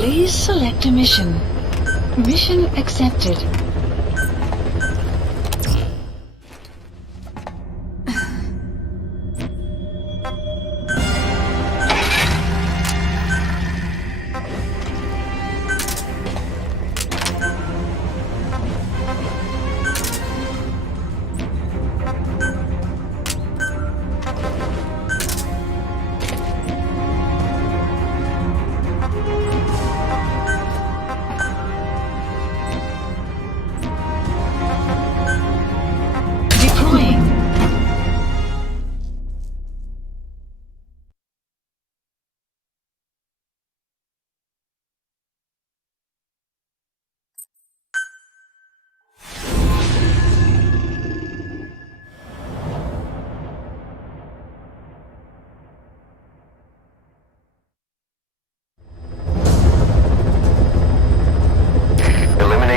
Please select a mission. Mission accepted.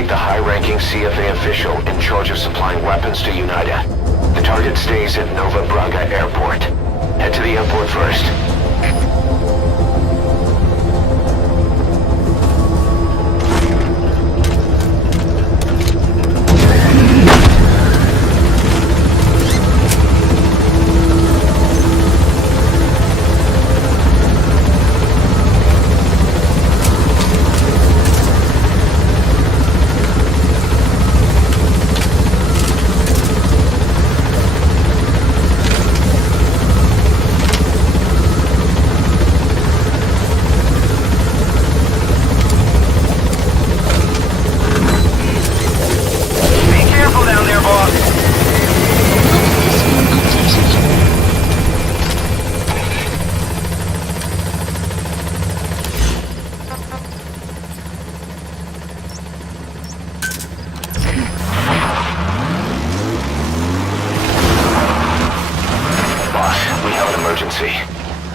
The high-ranking CFA official in charge of supplying weapons to UNITA. The target stays at Nova Braga Airport. Head to the airport first.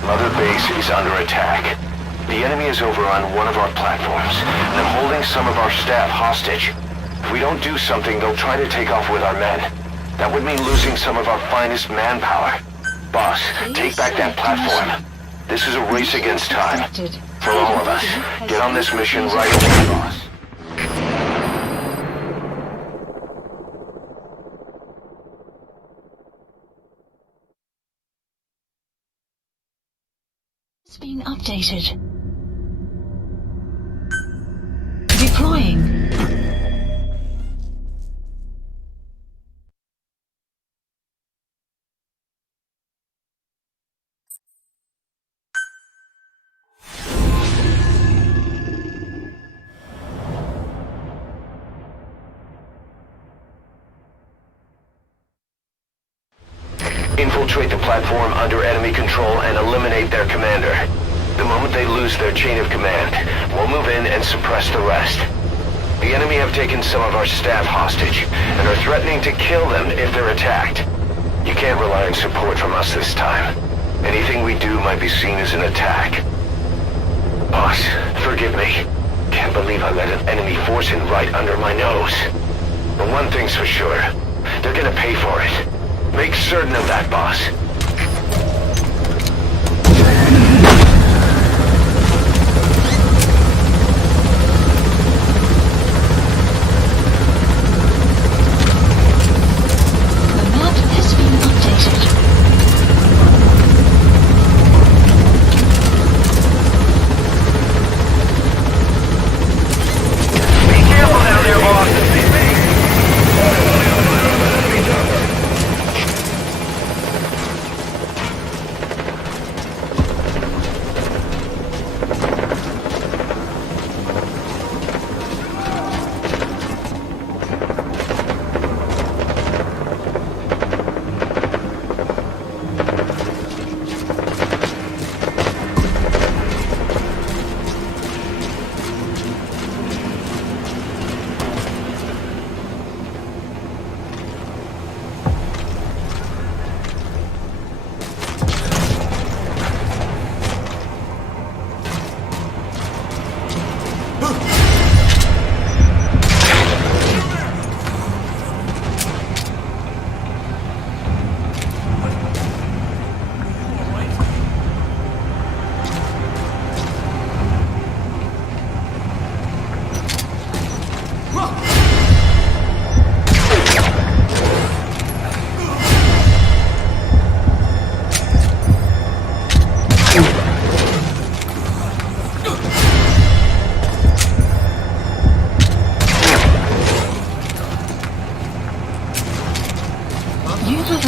Mother Base is under attack. The enemy is over on one of our platforms, and they're holding some of our staff hostage. If we don't do something, they'll try to take off with our men. That would mean losing some of our finest manpower. Boss, take back that platform. This is a race against time. For all of us. Get on this mission right away, boss. It's being updated. Deploying. Infiltrate the platform under enemy control and eliminate their commander. The moment they lose their chain of command, we'll move in and suppress the rest. The enemy have taken some of our staff hostage and are threatening to kill them if they're attacked. You can't rely on support from us this time. Anything we do might be seen as an attack. Boss, forgive me. Can't believe I let an enemy force in right under my nose. But one thing's for sure. They're gonna pay for it. Make certain of that, boss. The map has been updated. Be careful down there, boss.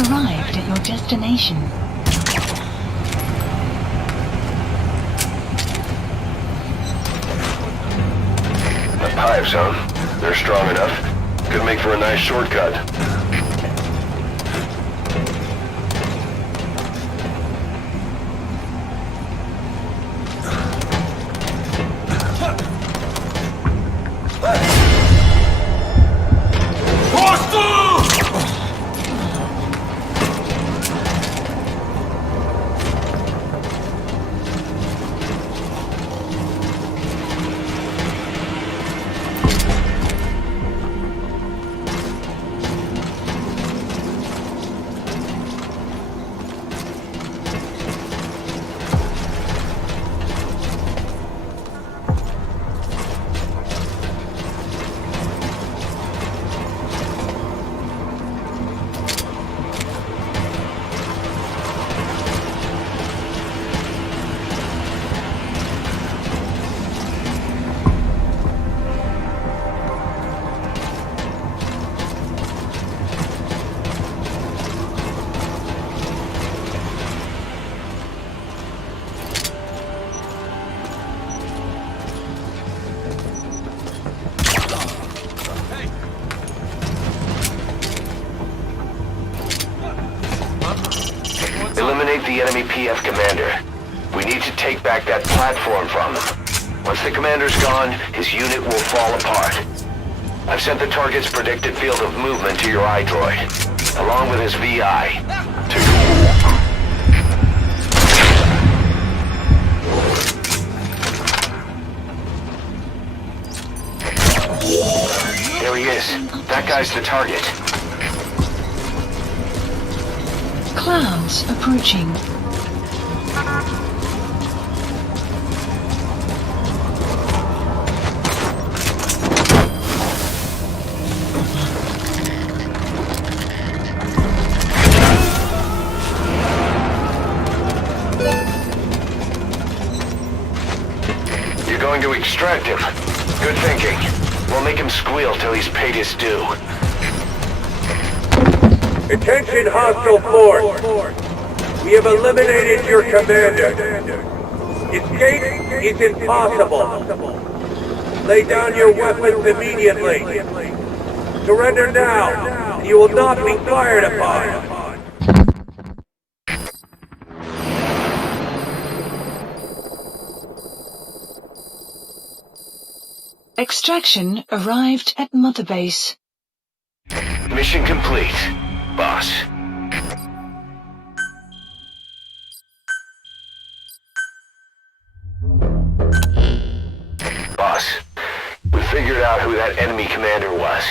arrived at your destination. The hive zone. They're strong enough. Could make for a nice shortcut. Eliminate the enemy PF commander. We need to take back that platform from him. Once the commander's gone, his unit will fall apart. I've sent the target's predicted field of movement to your iDroid, along with his VI. There he is. That guy's the target. Clouds approaching. You're going to extract him. Good thinking. We'll make him squeal till he's paid his due. Attention hostile force! We have eliminated your commander. Escape is impossible. Lay down your weapons immediately. Surrender now, and you will not be fired upon. Extraction arrived at Mother Base. Mission complete, boss. Boss, we figured out who that enemy commander was.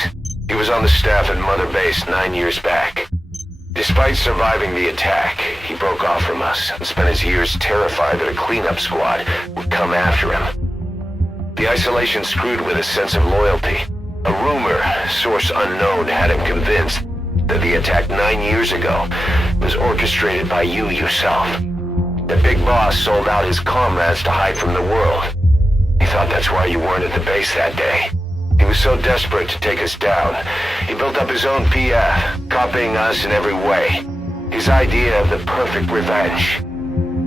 He was on the staff at Mother Base 9 years back. Despite surviving the attack, he broke off from us and spent his years terrified that a cleanup squad would come after him. The isolation screwed with his sense of loyalty. A rumor, source unknown, had him convinced that the attack 9 years ago was orchestrated by you yourself. The big boss sold out his comrades to hide from the world. He thought that's why you weren't at the base that day. He was so desperate to take us down, he built up his own PF, copying us in every way. His idea of the perfect revenge.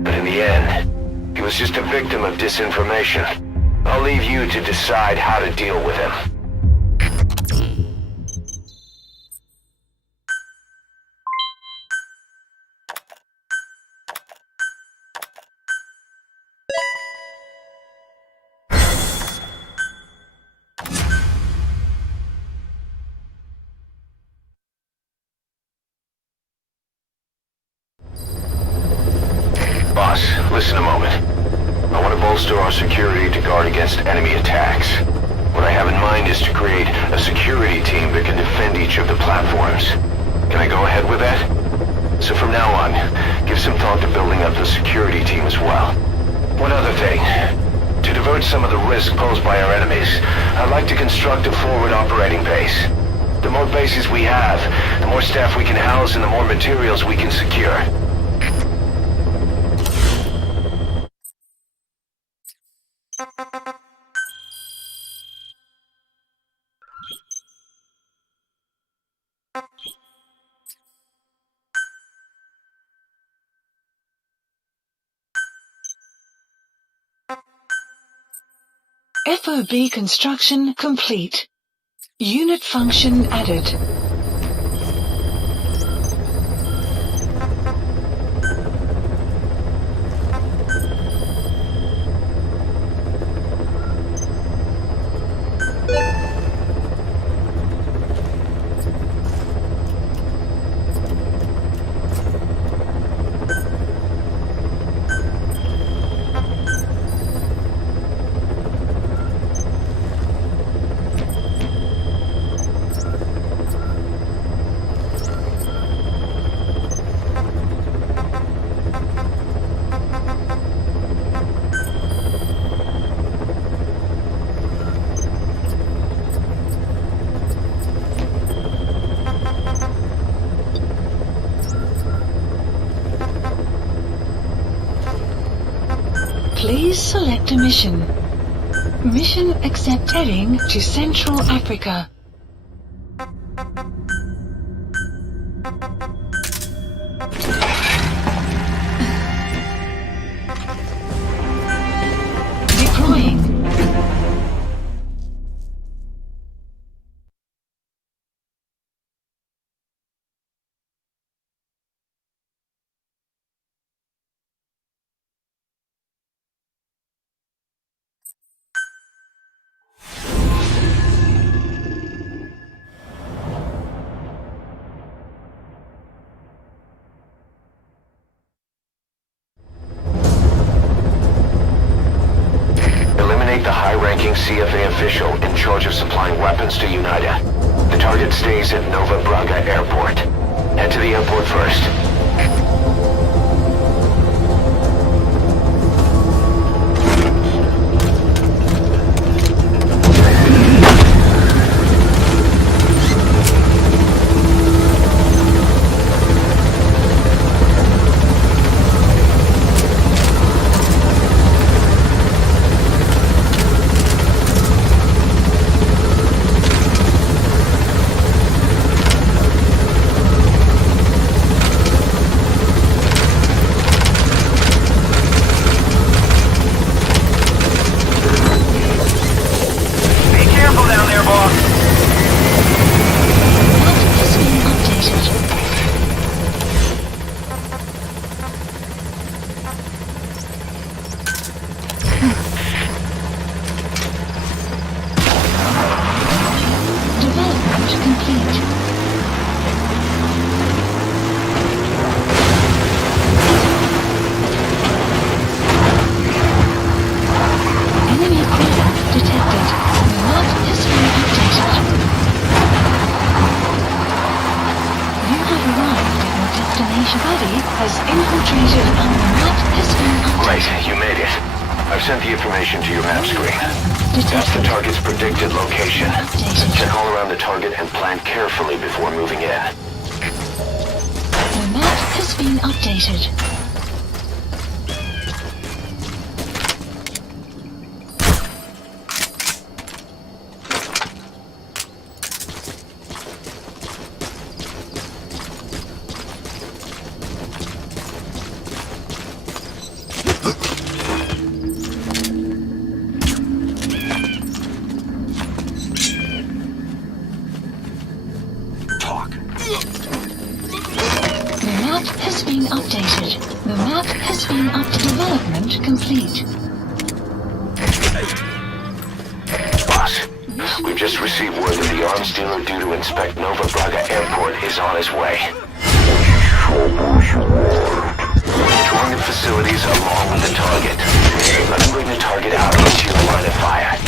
But in the end, he was just a victim of disinformation. I'll leave you to decide how to deal with him. Boss, listen a moment. I want to bolster our security to guard against enemy attacks. What I have in mind is to create a security team that can defend each of the platforms. Can I go ahead with that? So from now on, give some thought to building up the security team as well. One other thing. To divert some of the risk posed by our enemies, I'd like to construct a forward operating base. The more bases we have, the more staff we can house and the more materials we can secure. FOB construction complete. Unit function added. Please select a mission. Mission accept heading to Central Africa. Deploying. The high-ranking CFA official in charge of supplying weapons to UNITA. The target stays at Nova Braga Airport. Head to the airport first. Great, you made it. I've sent the information to your map screen. That's the target's predicted location. Check all around the target and plan carefully before moving in. The map has been updated. The map has been development complete. Boss, we've just received word that the arms dealer due to inspect Nova Braga Airport is on his way. Join the facilities along with the target. Let him bring the target out into your line of fire.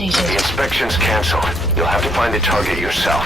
activated. The inspection's canceled. You'll have to find the target yourself.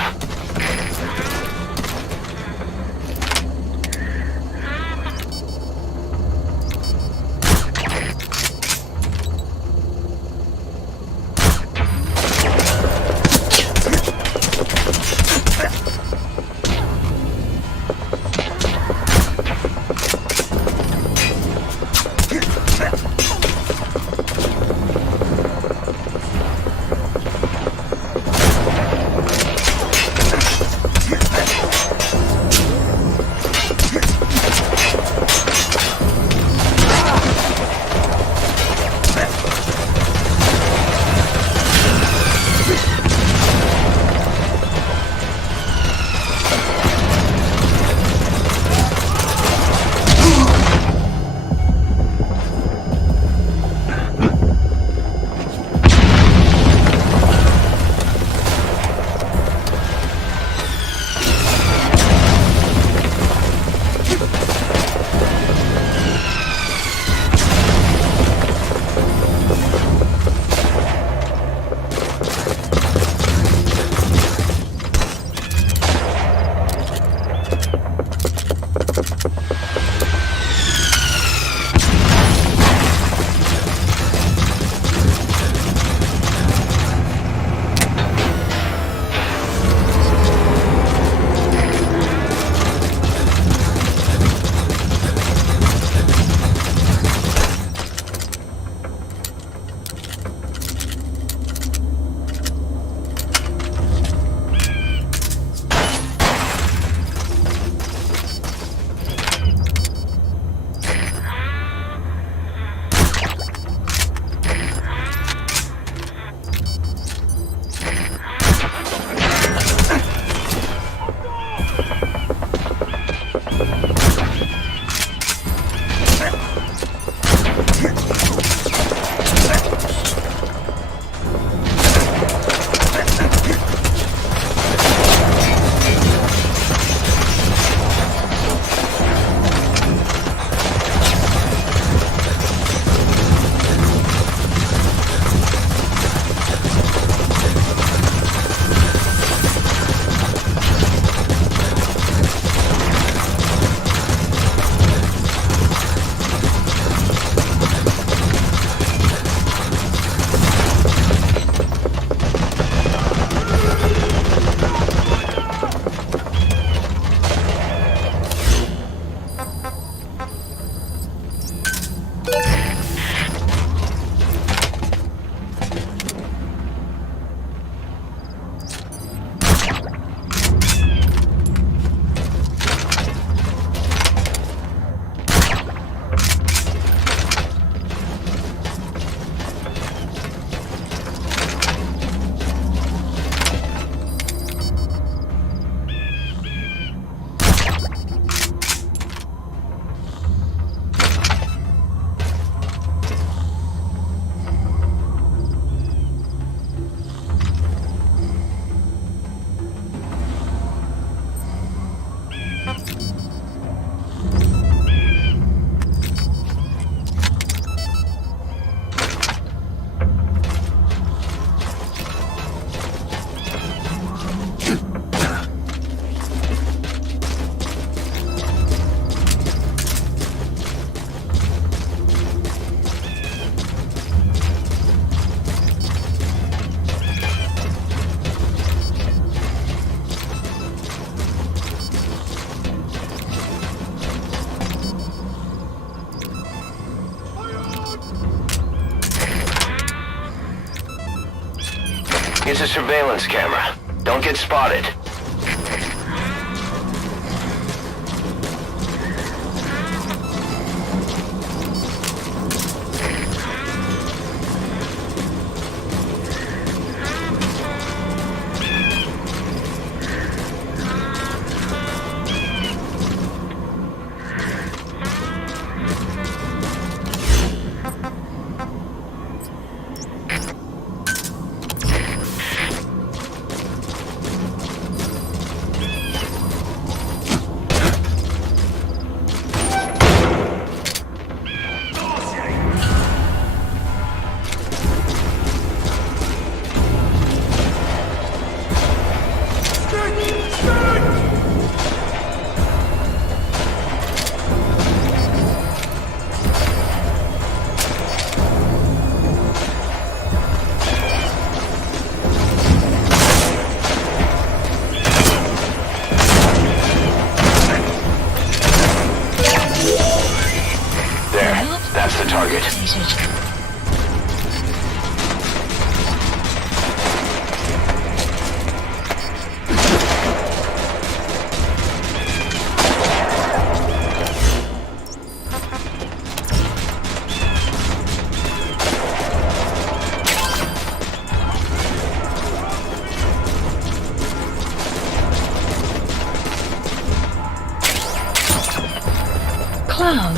Use a surveillance camera. Don't get spotted.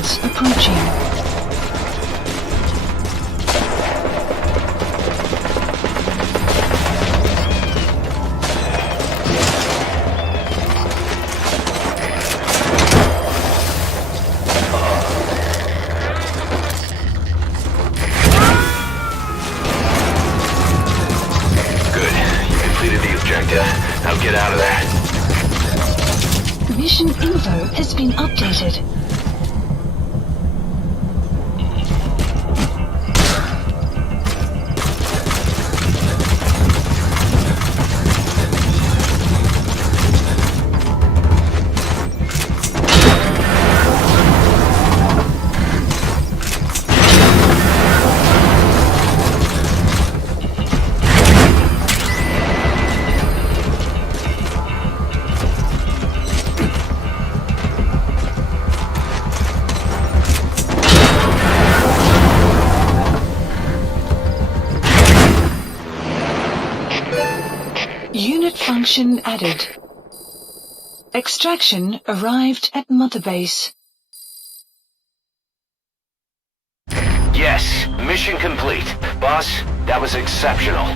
Clouds approaching. Good. You completed the objective. Now get out of there. Mission info has been updated. Unit function added. Extraction arrived at Mother Base. Yes, mission complete. Boss, that was exceptional.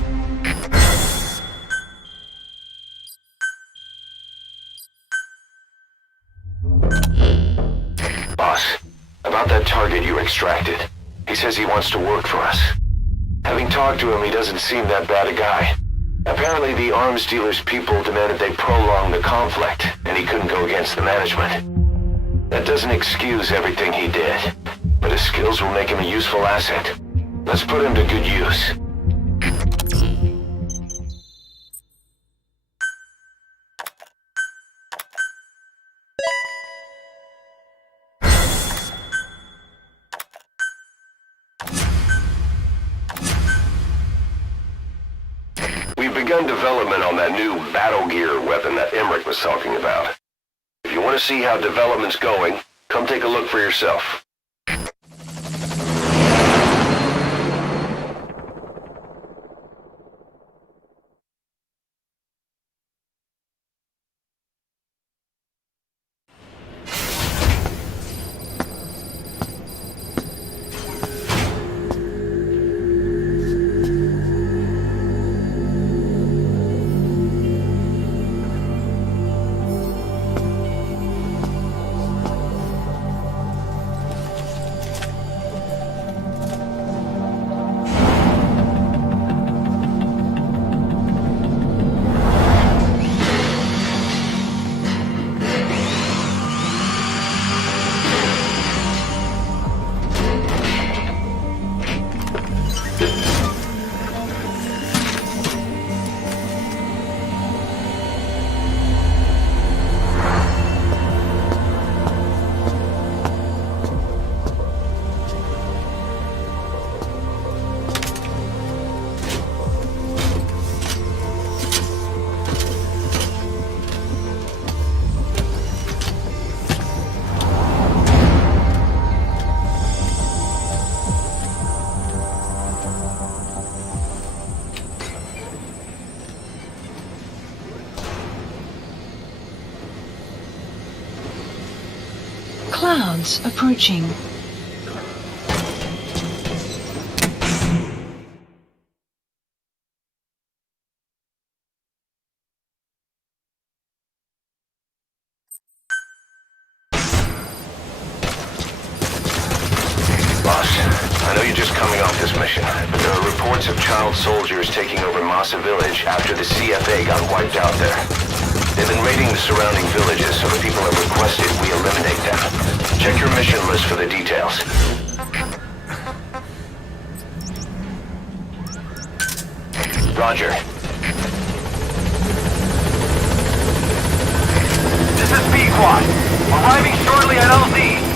Boss, about that target you extracted. He says he wants to work for us. Having talked to him, he doesn't seem that bad a guy. Apparently the arms dealer's people demanded they prolong the conflict, and he couldn't go against the management. That doesn't excuse everything he did, but his skills will make him a useful asset. Let's put him to good use. We've begun development on that new battle gear weapon that Emmerich was talking about. If you want to see how development's going, come take a look for yourself. Clouds approaching. Boss, I know you're just coming off this mission, but there are reports of child soldiers taking over Massa Village after the CFA got wiped out there. They've been raiding the surrounding villages, so the people have requested we eliminate them. Check your mission list for the details. Roger. This is B-Quad. Arriving shortly at LZ.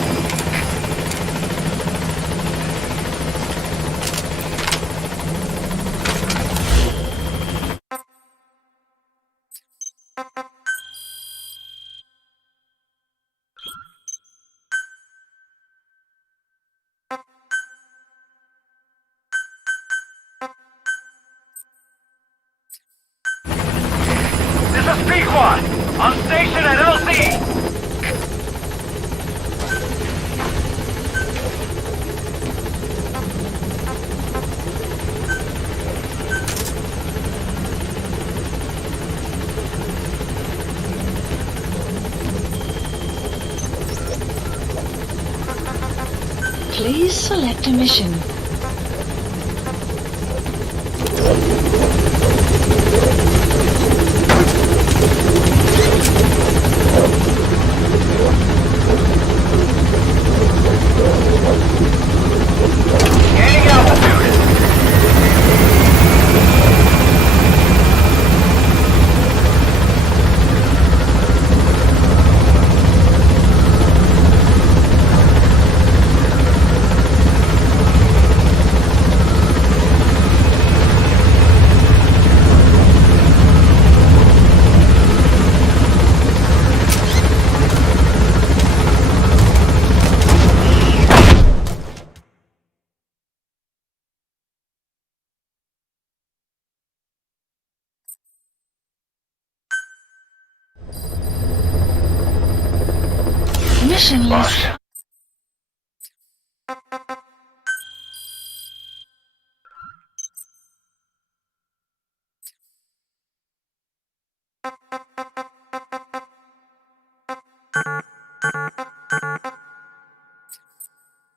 This is P-Quad, on station at LZ! Please select a mission. Gaining altitude. Mission Boss. list.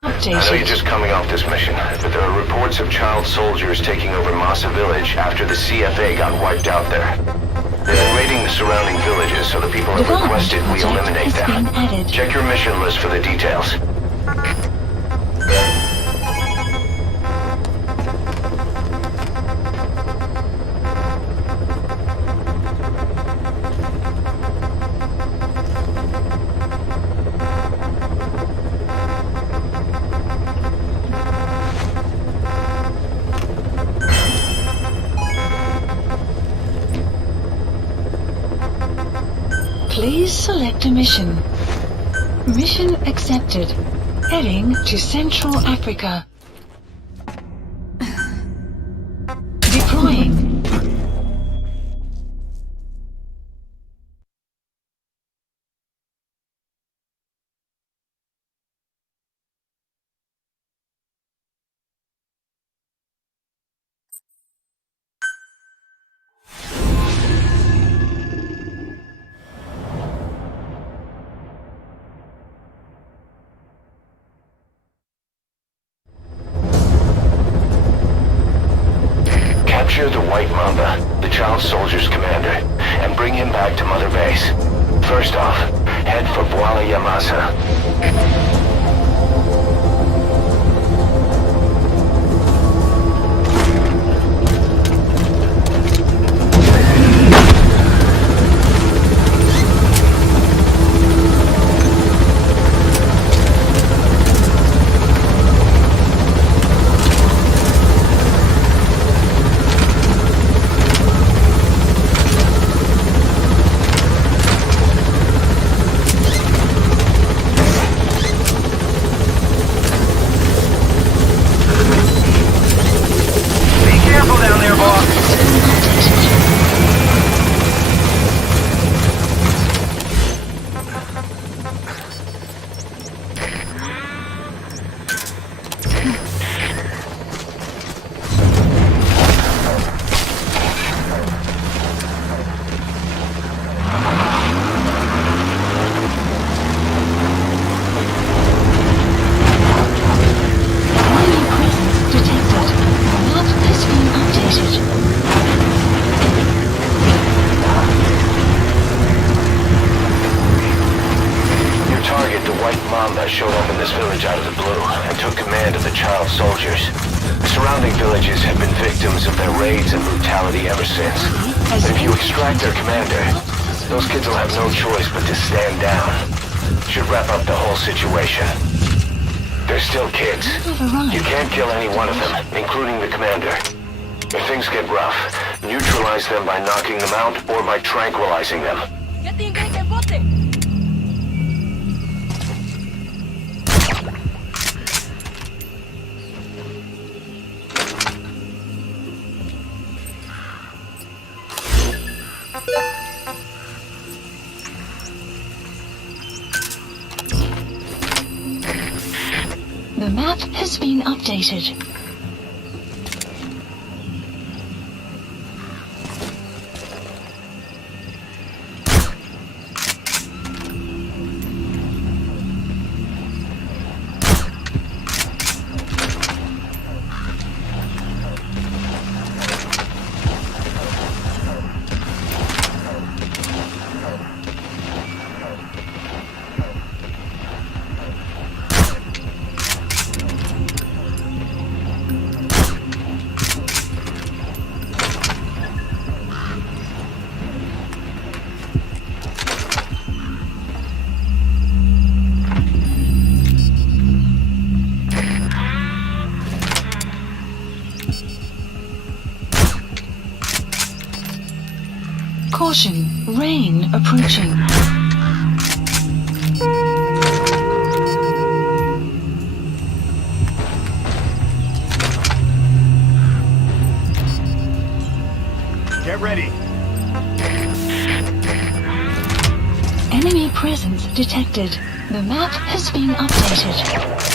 I know you're Updated. just coming off this mission, but there are reports of child soldiers taking over Masa Village after the CFA got wiped out there. They've been raiding the surrounding villages, so the people have Development requested we project eliminate has been them. added. Check your mission list for the details. Please select a mission. Mission accepted. Heading to Central Africa. Deploying. Capture the White Mamba, the child soldier's commander, and bring him back to Mother Base. First off, head for Bwala Yamasa. Be careful down there, boss. Enemy presence detected. Map has been updated. Your target, the White Mamba, showed up in this village out of the blue and took command of the child soldiers. The surrounding villages have been victims of their raids and brutality ever since. But if you extract their commander, those kids will have no choice but to stand down. Should wrap up the whole situation. They're still kids. You can't kill any one of them, including the commander. If things get rough, neutralize them by knocking them out or by tranquilizing them. The map has been updated. Caution, rain approaching. Get ready. Enemy presence detected. The map has been updated.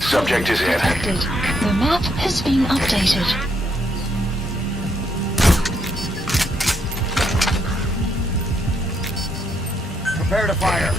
Subject is in. Detected. The map has been updated. Prepare to fire.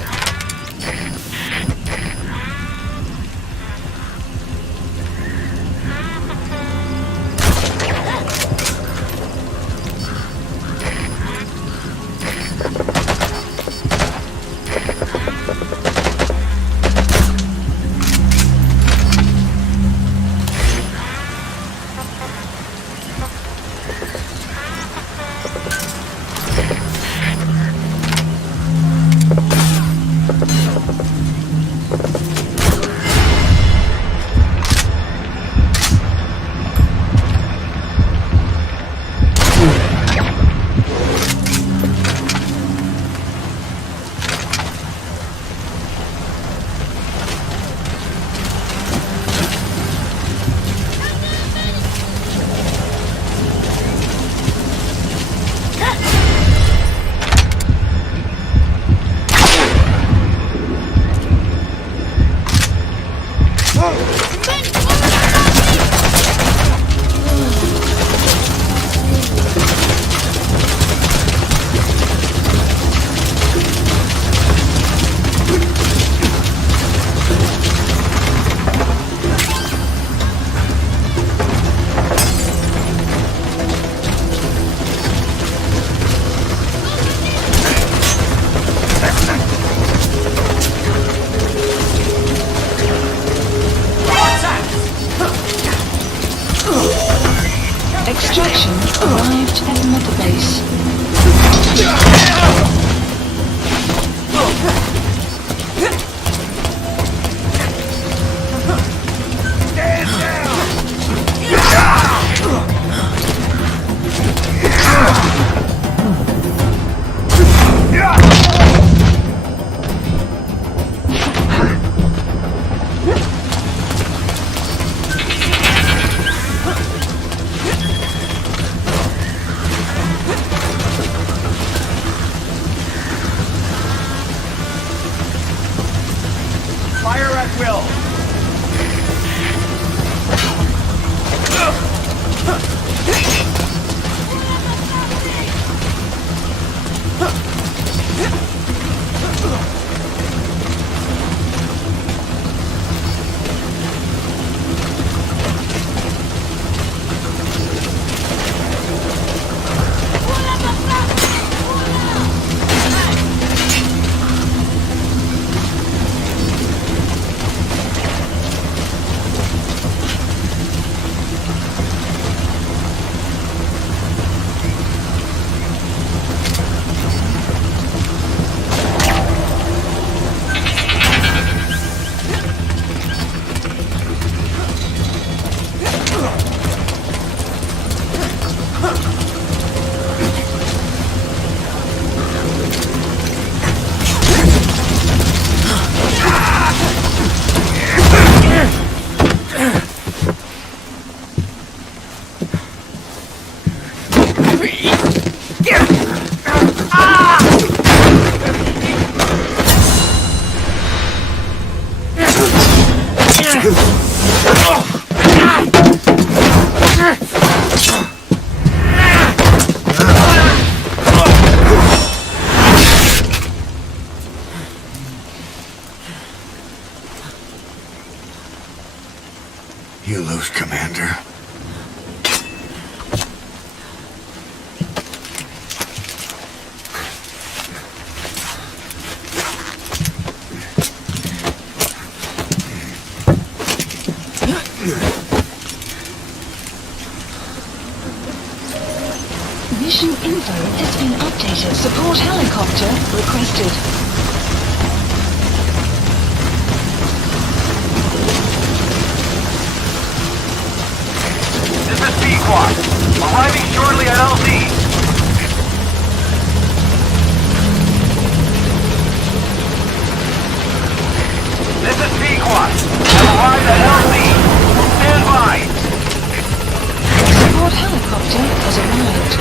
Extraction arrived at Mother Base. Fire at will. You lose, Commander. Mission info has been updated. Support helicopter requested. This is Pequod. Arriving shortly at LZ. This is Pequod. Have arrived at LZ. Stand by. Support helicopter has arrived.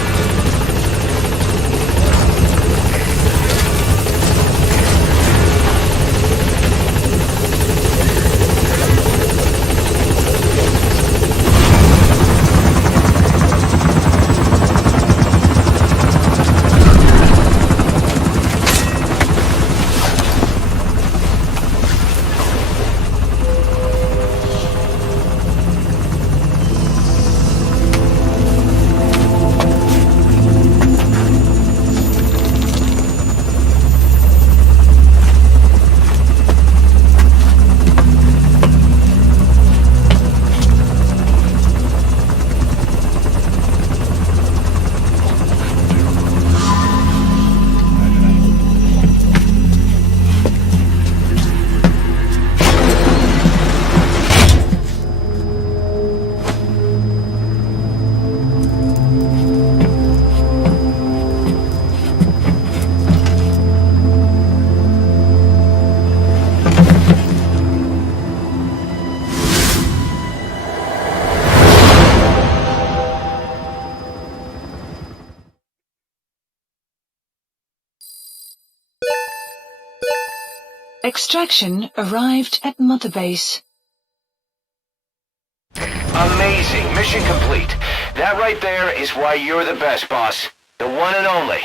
Extraction arrived at Mother Base. Amazing. Mission complete. That right there is why you're the best, boss. The one and only.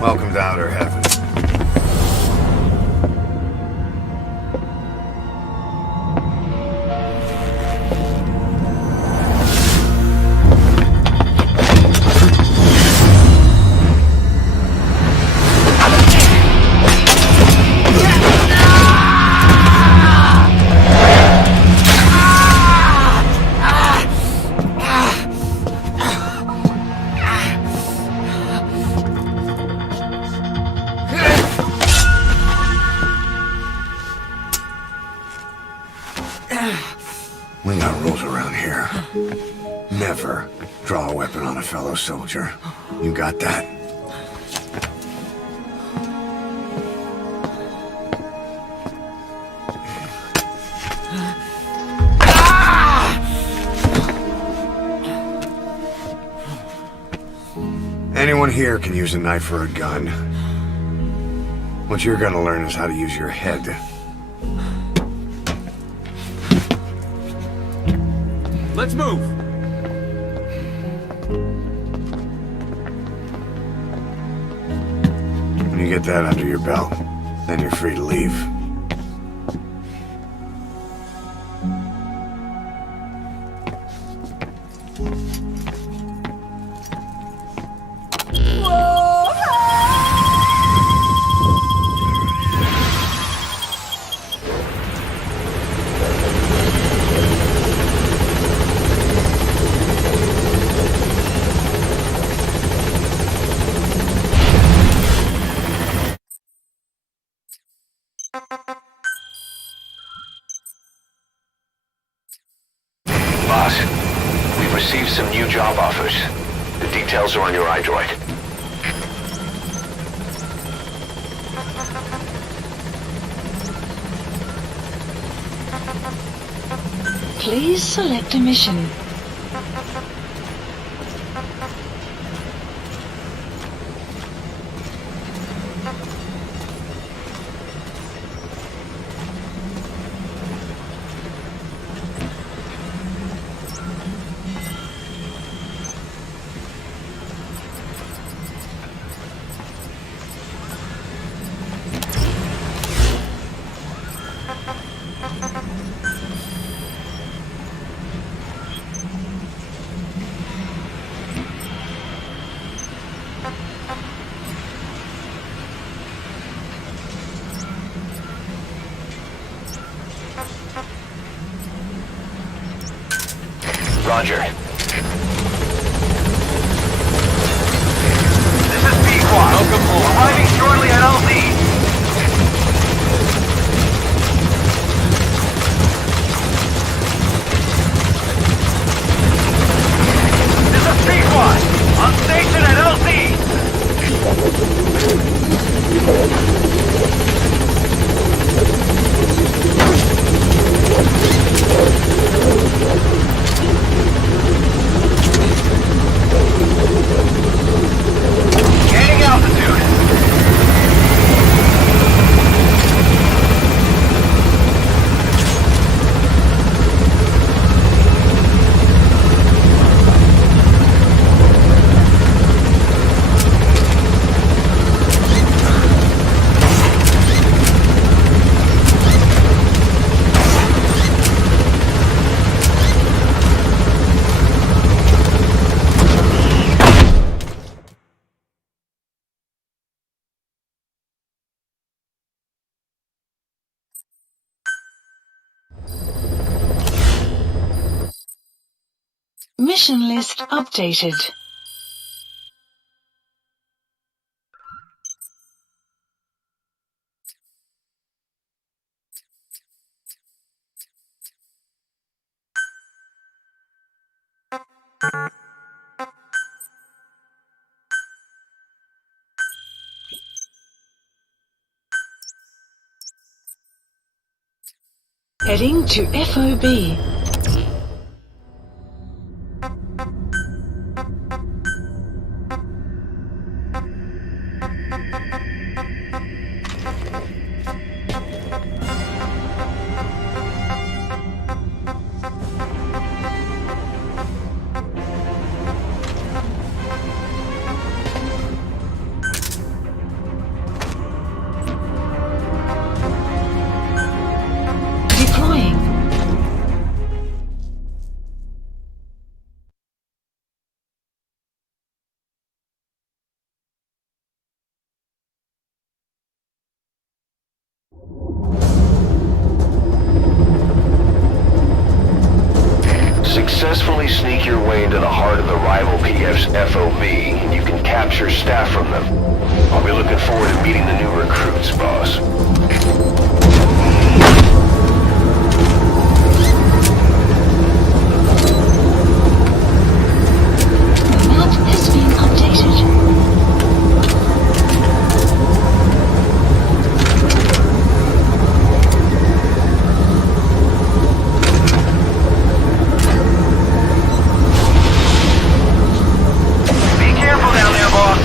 Welcome to Outer Heaven. We got rules around here. Never draw a weapon on a fellow soldier. You got that? Anyone here can use a knife or a gun. What you're gonna learn is how to use your head. Let's move. When you get that under your belt, then you're free to leave. We've received some new job offers. The details are on your iDroid. Please select a mission. Roger. This is Pequod. Welcome home. Arriving shortly at LZ. This is Pequod. On station at Gaining altitude. Mission list updated. Heading to FOB. Deploying. Successfully sneak your way into the heart of the rival PF's FOB, and you can capture staff from them. I'll be looking forward to meeting the new recruits, boss. Map has been updated. Be careful down there, boss.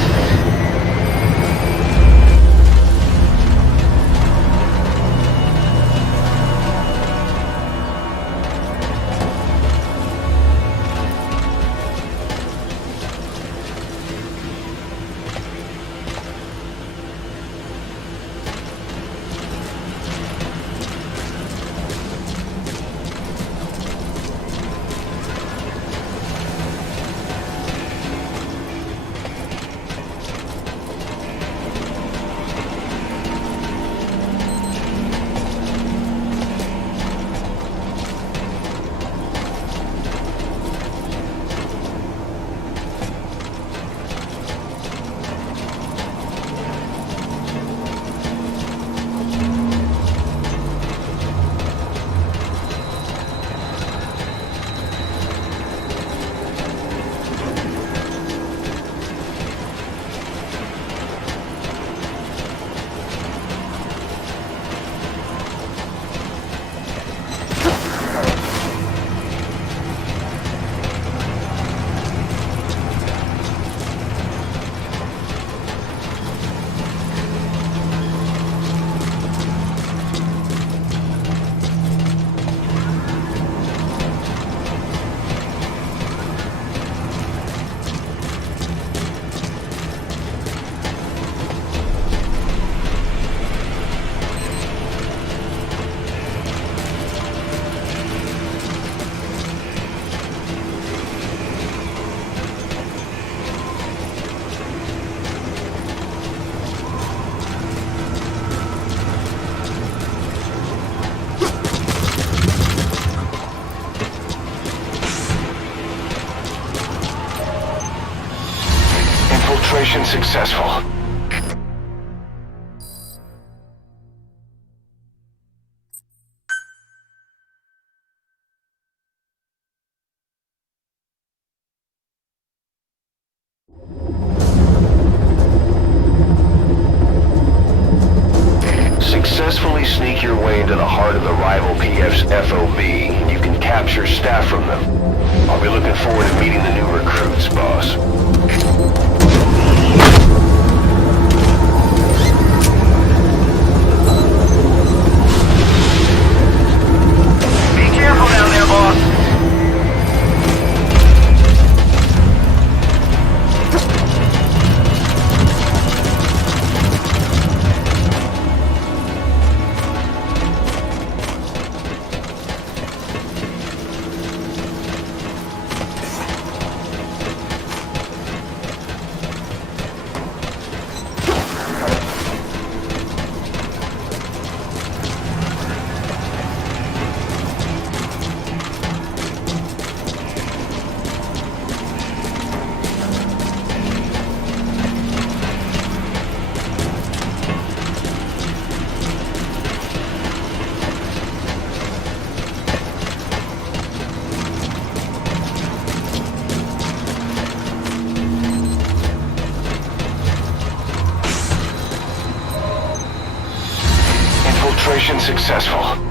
Infiltration successful. Successfully sneak your way into the heart of the rival PF's FOB. You can capture staff from them. I'll be looking forward to meeting the new recruits, boss. Be careful down there, boss. Infiltration successful.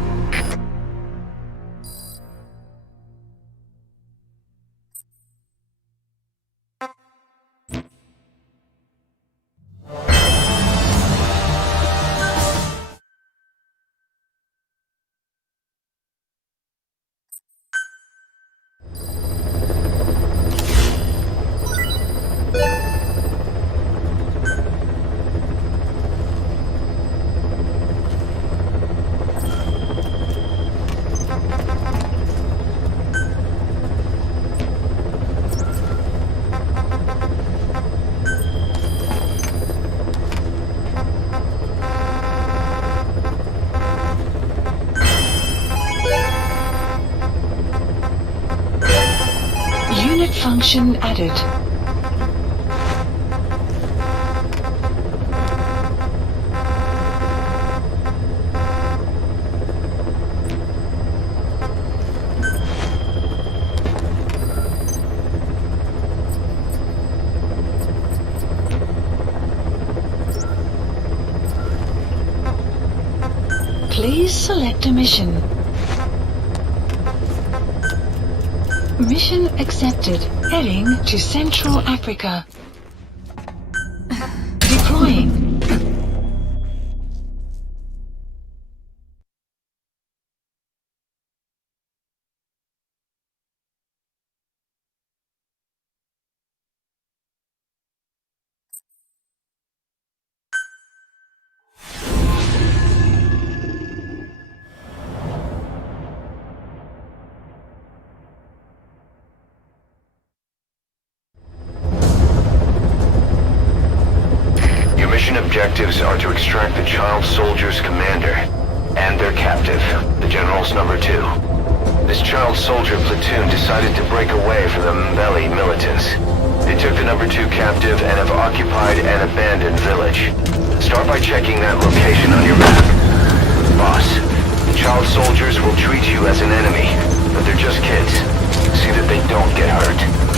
Unit function added. Please select a mission. Mission accepted. Heading to Central Africa. Deploying. Objectives are to extract the child soldier's commander and their captive, the General's number 2. This child soldier platoon decided to break away from the Mbeli militants. They took the number 2 captive and have occupied an abandoned village. Start by checking that location on your map. Boss, the child soldiers will treat you as an enemy, but they're just kids. See that they don't get hurt.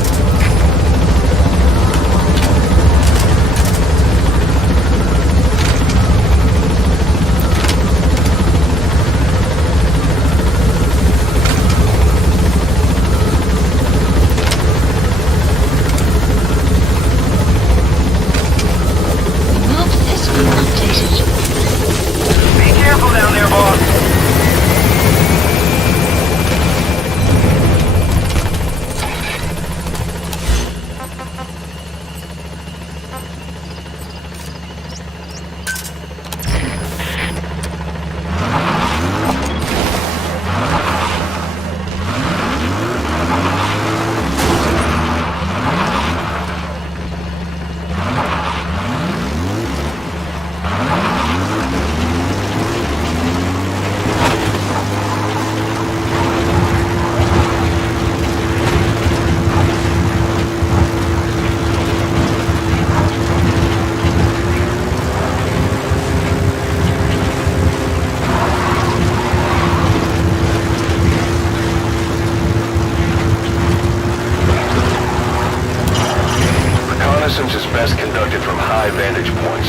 Reconnaissance is best conducted from high vantage points.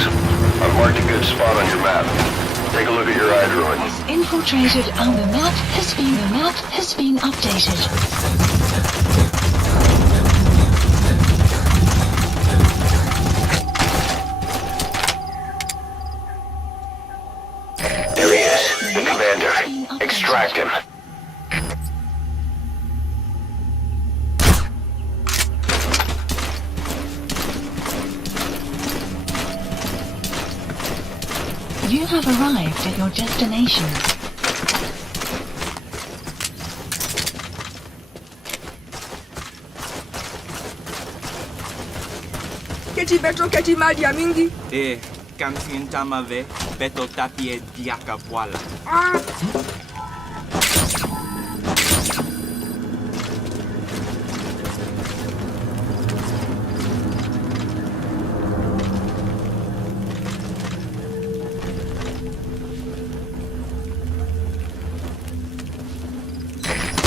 I've marked a good spot on your map. Take a look at your eye druid. Infiltrated and the map has been updated. There he is, the commander. Extract him. You have arrived at your destination. Keti beto keti mali ya mingi. Kam sin tamave, beto tapi e diaka voila.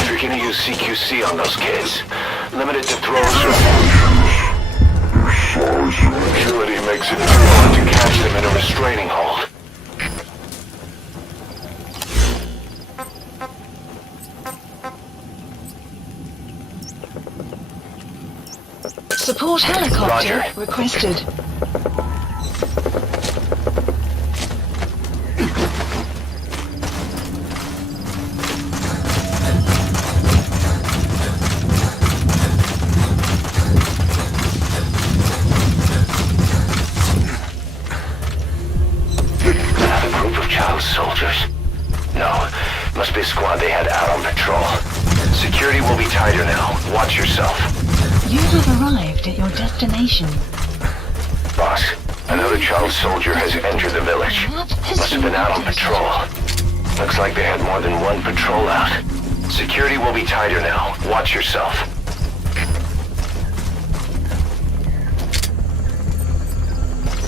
You're gonna use CQC on those kids. Limit it to throws. Agility makes it too hard to catch them in a restraining hold. Support helicopter Roger. requested. Another group of child soldiers. No, must be a squad they had out on patrol. Security will be tighter now. Watch yourself. You have arrived at your destination. Boss, another child soldier has entered the village. Must have been out on patrol. Looks like they had more than one patrol out. Security will be tighter now. Watch yourself.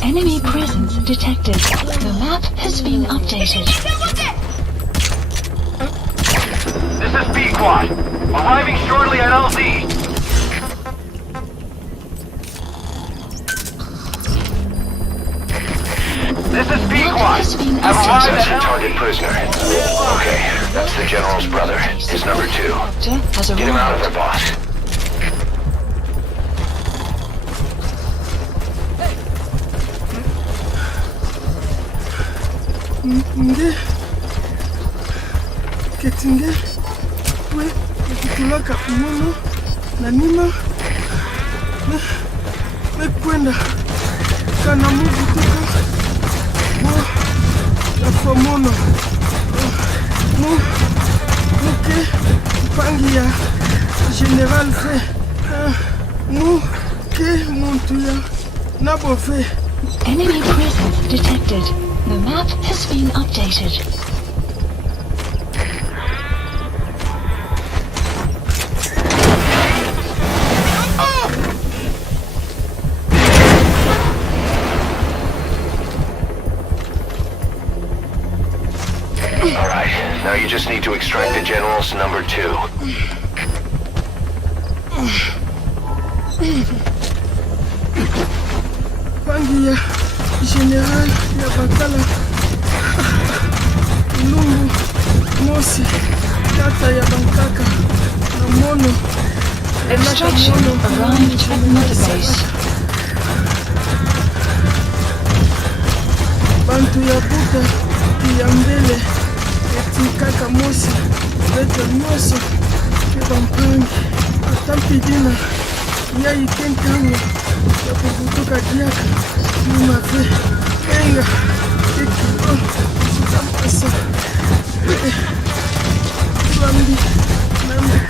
Enemy presence detected. The map has been updated. This is Pequod. Arriving shortly at LZ. This is Pequod. Have arrived That's the at target LZ. prisoner. Okay, that's the general's brother. His number 2. Helicopter has Get him out of arrived. there, boss. Nge. Ketinge. We. Nikitulaka muno. Na nima. Mekwenda. Kana mugu tuka. Na fomono. Muke. Pangi ya. General fe. Muke muntu ya. Nabo fe. Enemy presence detected. The map has been updated. Alright, now you just need to extract the general's number 2. Pangi ya General ya Bakala Lungu Mosi Tata ya Bankaka na Mono Extraction arrived at Mother Base. Bantu ya Buka ya mbele eti kaka Mosi Bete Moso Kibampangi Atampidina ya ikentango ya kubutuka diaka Numafe Enga Ikiko Sutampasa Bambi Nambi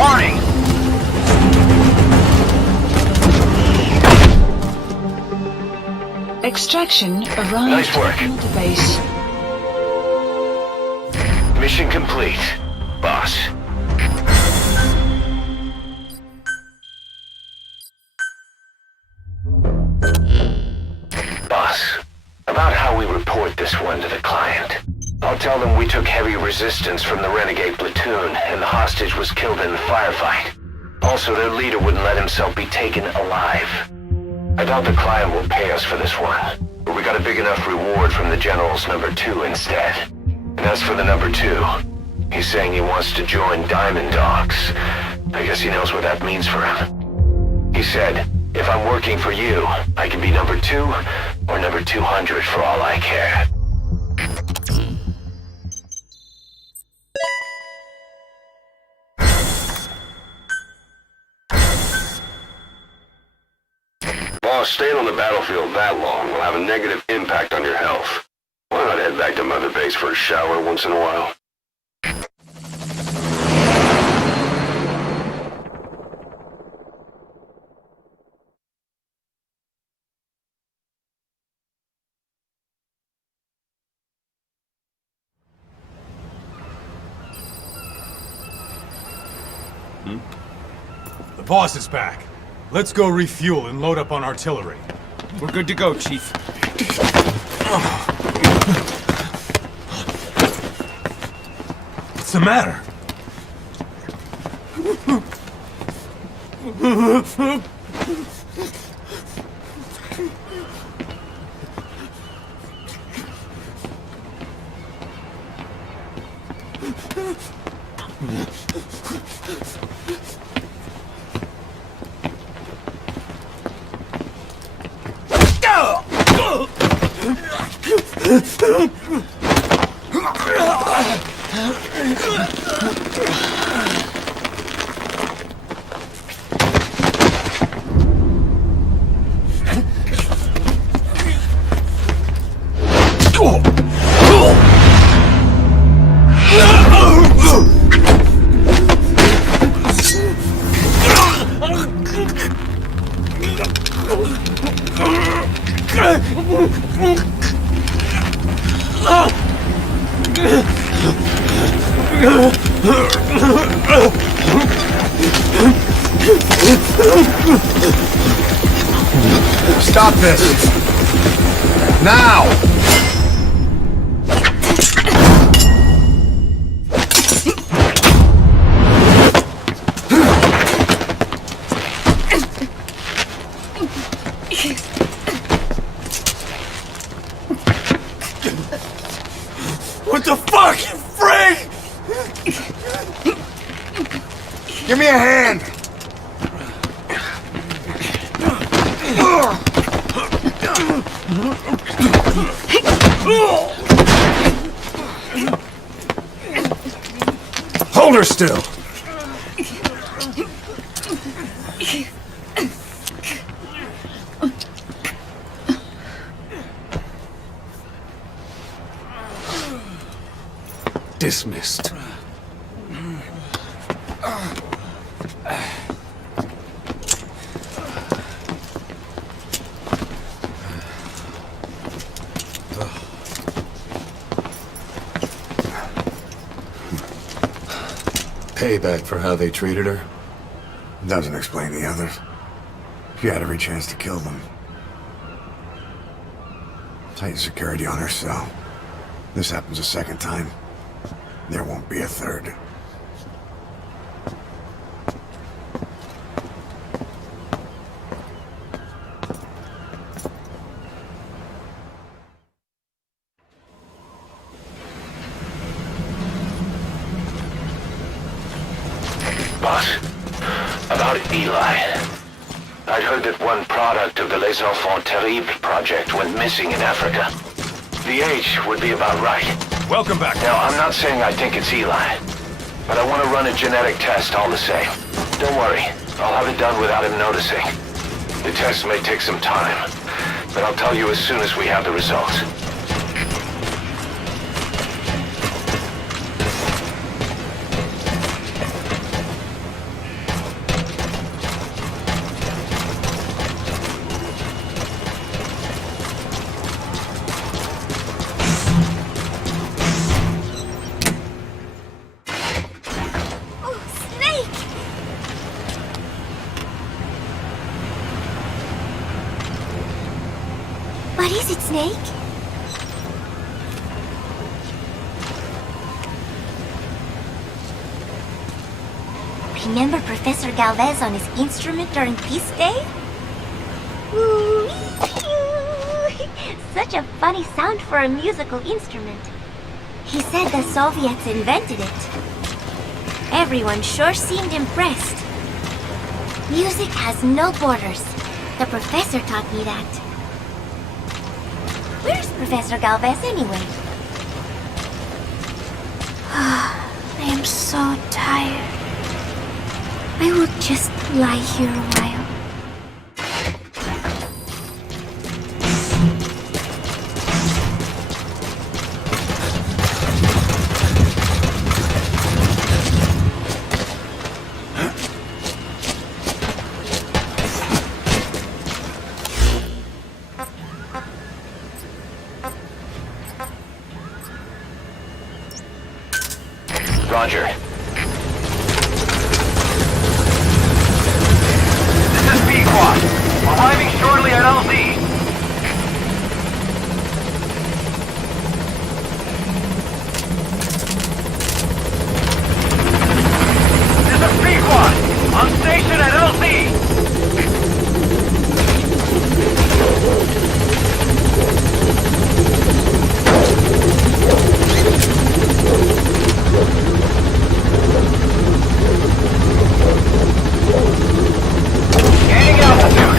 Departing! Extraction arrived Nice work. at the base. Mission complete, boss. Boss, about how we report this one to the client. I'll tell them we took heavy resistance from the renegade platoon and the hostage was killed in the firefight. Also, their leader wouldn't let himself be taken alive. I doubt the client will pay us for this one, but we got a big enough reward from the General's number 2 instead. And as for the number 2, he's saying he wants to join Diamond Dogs. I guess he knows what that means for him. He said, if I'm working for you, I can be number 2 or number 200 for all I care. Boss, staying on the battlefield that long will have a negative impact on your health. Why not head back to Mother Base for a shower once in a while? The boss is back. Let's go refuel and load up on artillery. We're good to go, Chief. What's the matter? Stop this! Now! What the fuck, you freak? Give me a hand! Hold her still! Dismissed. Payback for how they treated her? Doesn't explain the others. She had every chance to kill them. Tight security on her cell. This happens a second time. There won't be a third. Boss, about Eli. I'd heard that one product of the Les Enfants Terribles project went missing in Africa. The age would be about right. Welcome back. Now, I'm not saying I think it's Eli, but I want to run a genetic test all the same. Don't worry, I'll have it done without him noticing. The test may take some time, but I'll tell you as soon as we have the results. is it, Snake? Remember Professor Galvez on his instrument during Peace Day? Woo-wee. Such a funny sound for a musical instrument. He said the Soviets invented it. Everyone sure seemed impressed. Music has no borders. The professor taught me that. Where's Professor Galvez anyway? I am so tired. I will just lie here a while. Roger. This is Pequod. Arriving shortly at LZ. This is Pequod. On station at LZ. Gaining altitude.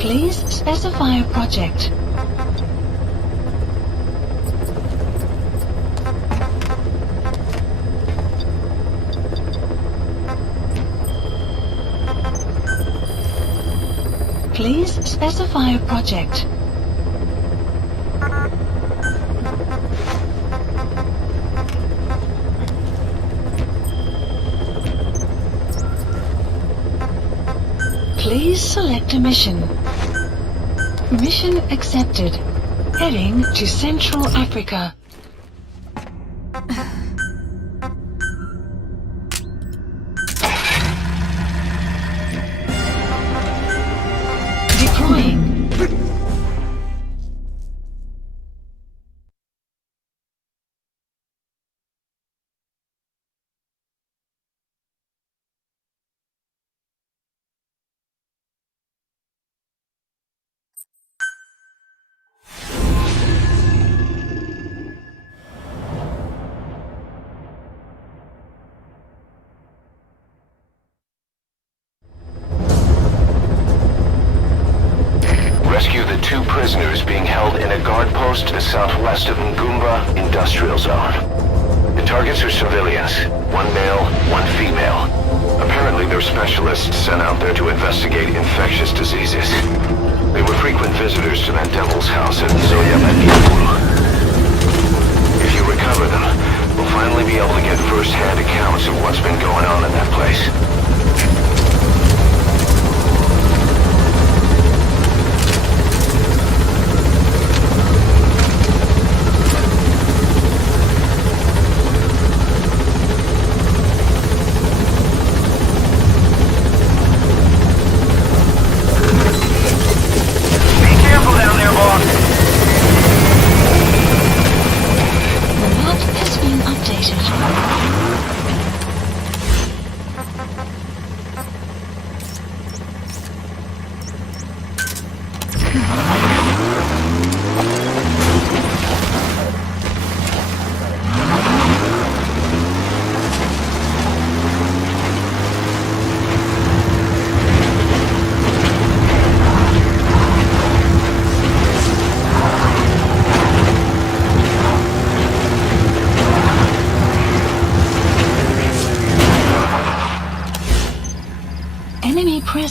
Please specify a project. Please specify a project. Please select a mission. Mission accepted. Heading to Central Africa. Deploying. Rescue the 2 prisoners being held in a guard post to the southwest of Ngumba Industrial Zone. The targets are civilians, 1 male, 1 female. Apparently they're specialists sent out there to investigate infectious diseases. They were frequent visitors to that devil's house at Zoya Mediapur. If you recover them, we'll finally be able to get first-hand accounts of what's been going on in that place. Be careful down there, boss.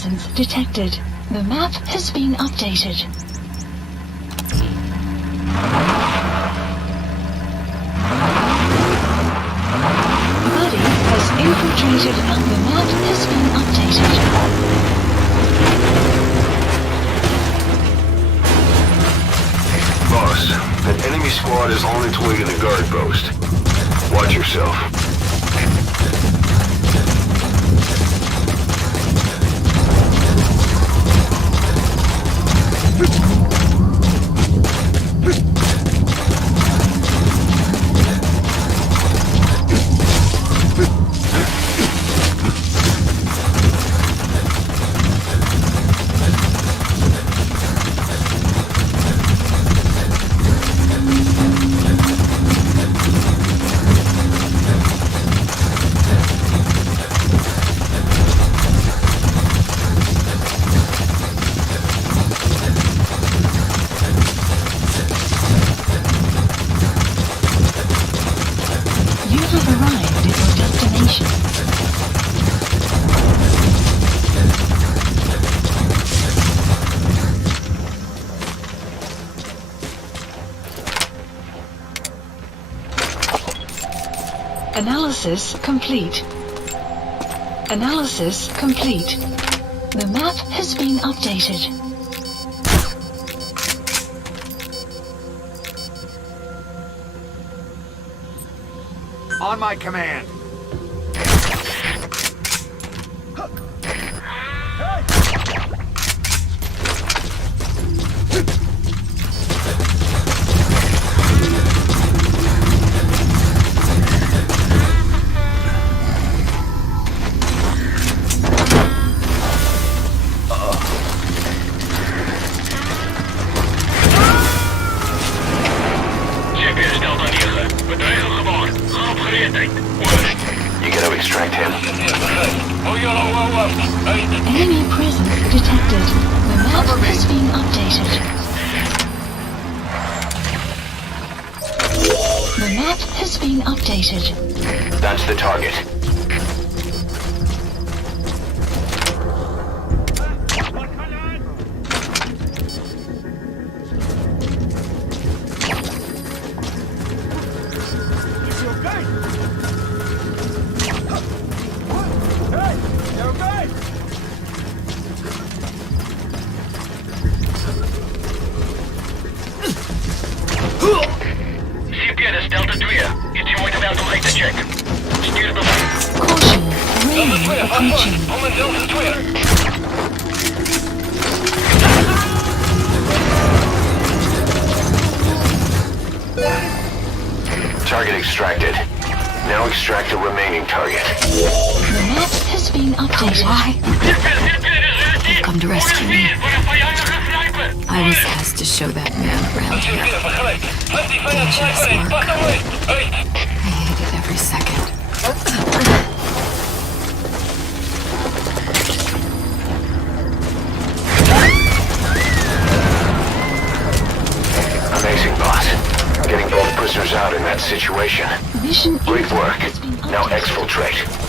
presence detected. The map has been updated. Buddy has infiltrated and the map has been updated. Boss, an enemy squad is on its way to the guard post. Watch yourself. Analysis complete. Analysis complete. The map has been updated. On my command. You gotta extract him. Enemy presence detected. The map has been updated. The map has been updated. That's the target. Caution, rain approaching. Target extracted. Now extract the remaining target. The map has been updated. Come to rescue me. I was asked to show that man around here. Dangerous work. I hated every second. Amazing, boss. Getting both prisoners out in that situation. Mission Great work. has been Now updated. exfiltrate.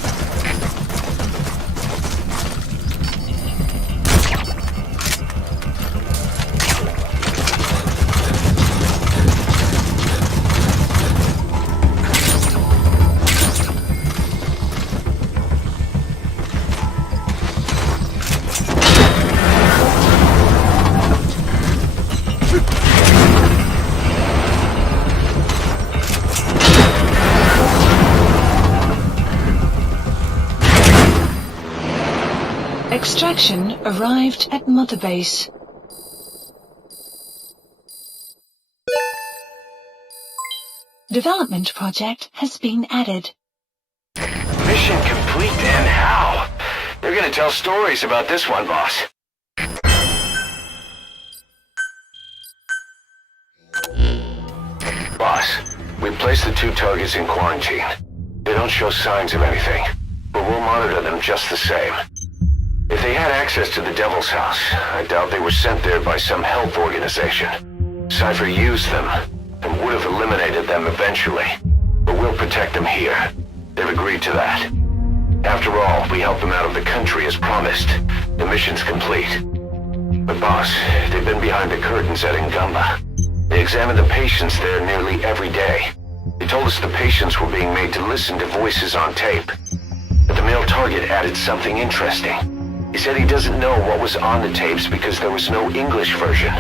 Extraction arrived at Mother Base. Development project has been added. Mission complete, and how? You're gonna tell stories about this one, boss. Boss, we placed the two targets in quarantine. They don't show signs of anything, but we'll monitor them just the same. If they had access to the Devil's House, I doubt they were sent there by some health organization. Cypher used them, and would have eliminated them eventually. But we'll protect them here. They've agreed to that. After all, we helped them out of the country as promised. The mission's complete. But boss, they've been behind the curtains at Ngamba. They examine the patients there nearly every day. They told us the patients were being made to listen to voices on tape. But the male target added something interesting. He said he doesn't know what was on the tapes because there was no English version.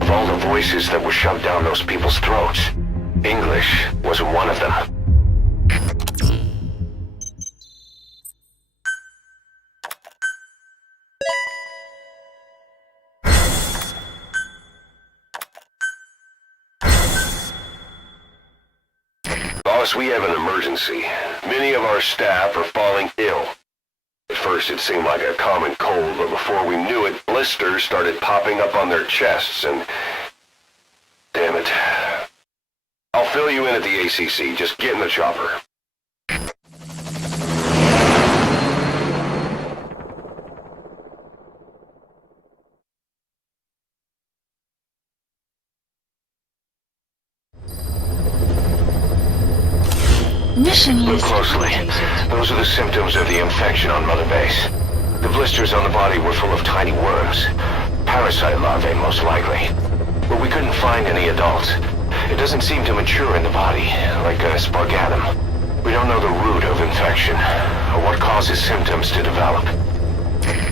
Of all the voices that were shoved down those people's throats, English wasn't one of them. Boss, we have an emergency. Many of our staff are falling ill. At first it seemed like a common cold, but before we knew it, blisters started popping up on their chests and... Damn it. I'll fill you in at the ACC. Just get in the chopper. Mission Look list closely. updated. Those are the symptoms of the infection on Mother Base. The blisters on the body were full of tiny worms. Parasite larvae, most likely. But we couldn't find any adults. It doesn't seem to mature in the body, like a spargatum. We don't know the root of infection, or what causes symptoms to develop.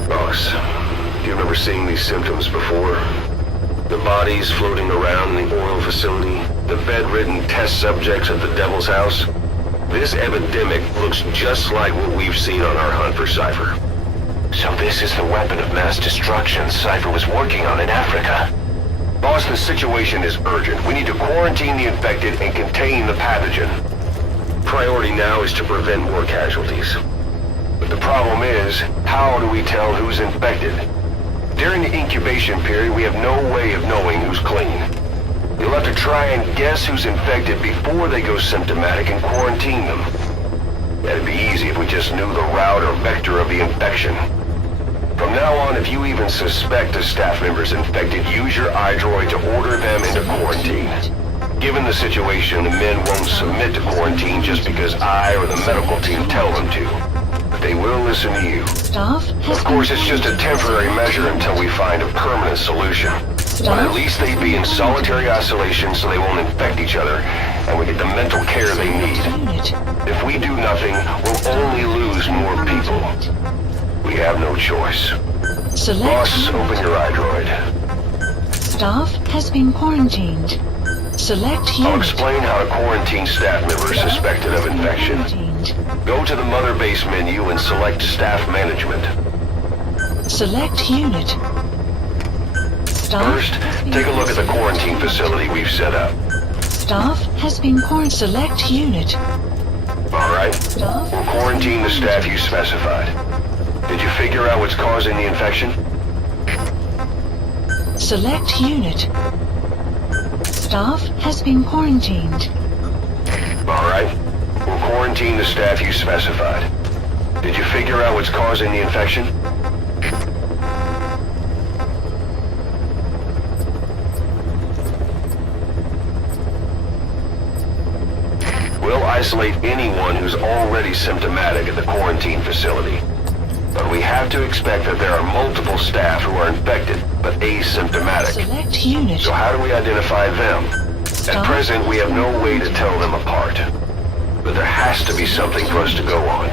Boss, do you remember seeing these symptoms before? The bodies floating around in the oil facility, the bedridden test subjects at the Devil's House. This epidemic looks just like what we've seen on our hunt for Cypher. So this is the weapon of mass destruction Cypher was working on in Africa. Boss, the situation is urgent. We need to quarantine the infected and contain the pathogen. Priority now is to prevent more casualties. But the problem is, how do we tell who's infected? During the incubation period, we have no way of knowing who's clean. You'll have to try and guess who's infected before they go symptomatic and quarantine them. That'd be easy if we just knew the route or vector of the infection. From now on, if you even suspect a staff member's infected, use your iDroid to order them into quarantine. Given the situation, the men won't submit to quarantine just because I or the medical team tell them to. But they will listen to you. Of course, it's just a temporary measure until we find a permanent solution. But at least they'd be in solitary isolation so they won't infect each other, and we get the mental care they need. If we do nothing, we'll only lose more people. We have no choice. Boss, open your iDroid. Staff has been quarantined. Select unit. I'll explain how to quarantine staff members suspected of infection. Go to the Mother Base menu and select Staff Management. Select unit. Staff First, take a look at the quarantine facility we've set up. Staff has been quarantined. Select unit. Alright, we'll quarantine the staff you specified. Did you figure out what's causing the infection? Select unit. Staff has been quarantined. Alright, we'll quarantine the staff you specified. Did you figure out what's causing the infection? We'll isolate anyone who's already symptomatic at the quarantine facility. But we have to expect that there are multiple staff who are infected, but asymptomatic. Select unit. So how do we identify them? At present, we have no way to tell them apart. But there has to be something for us to go on.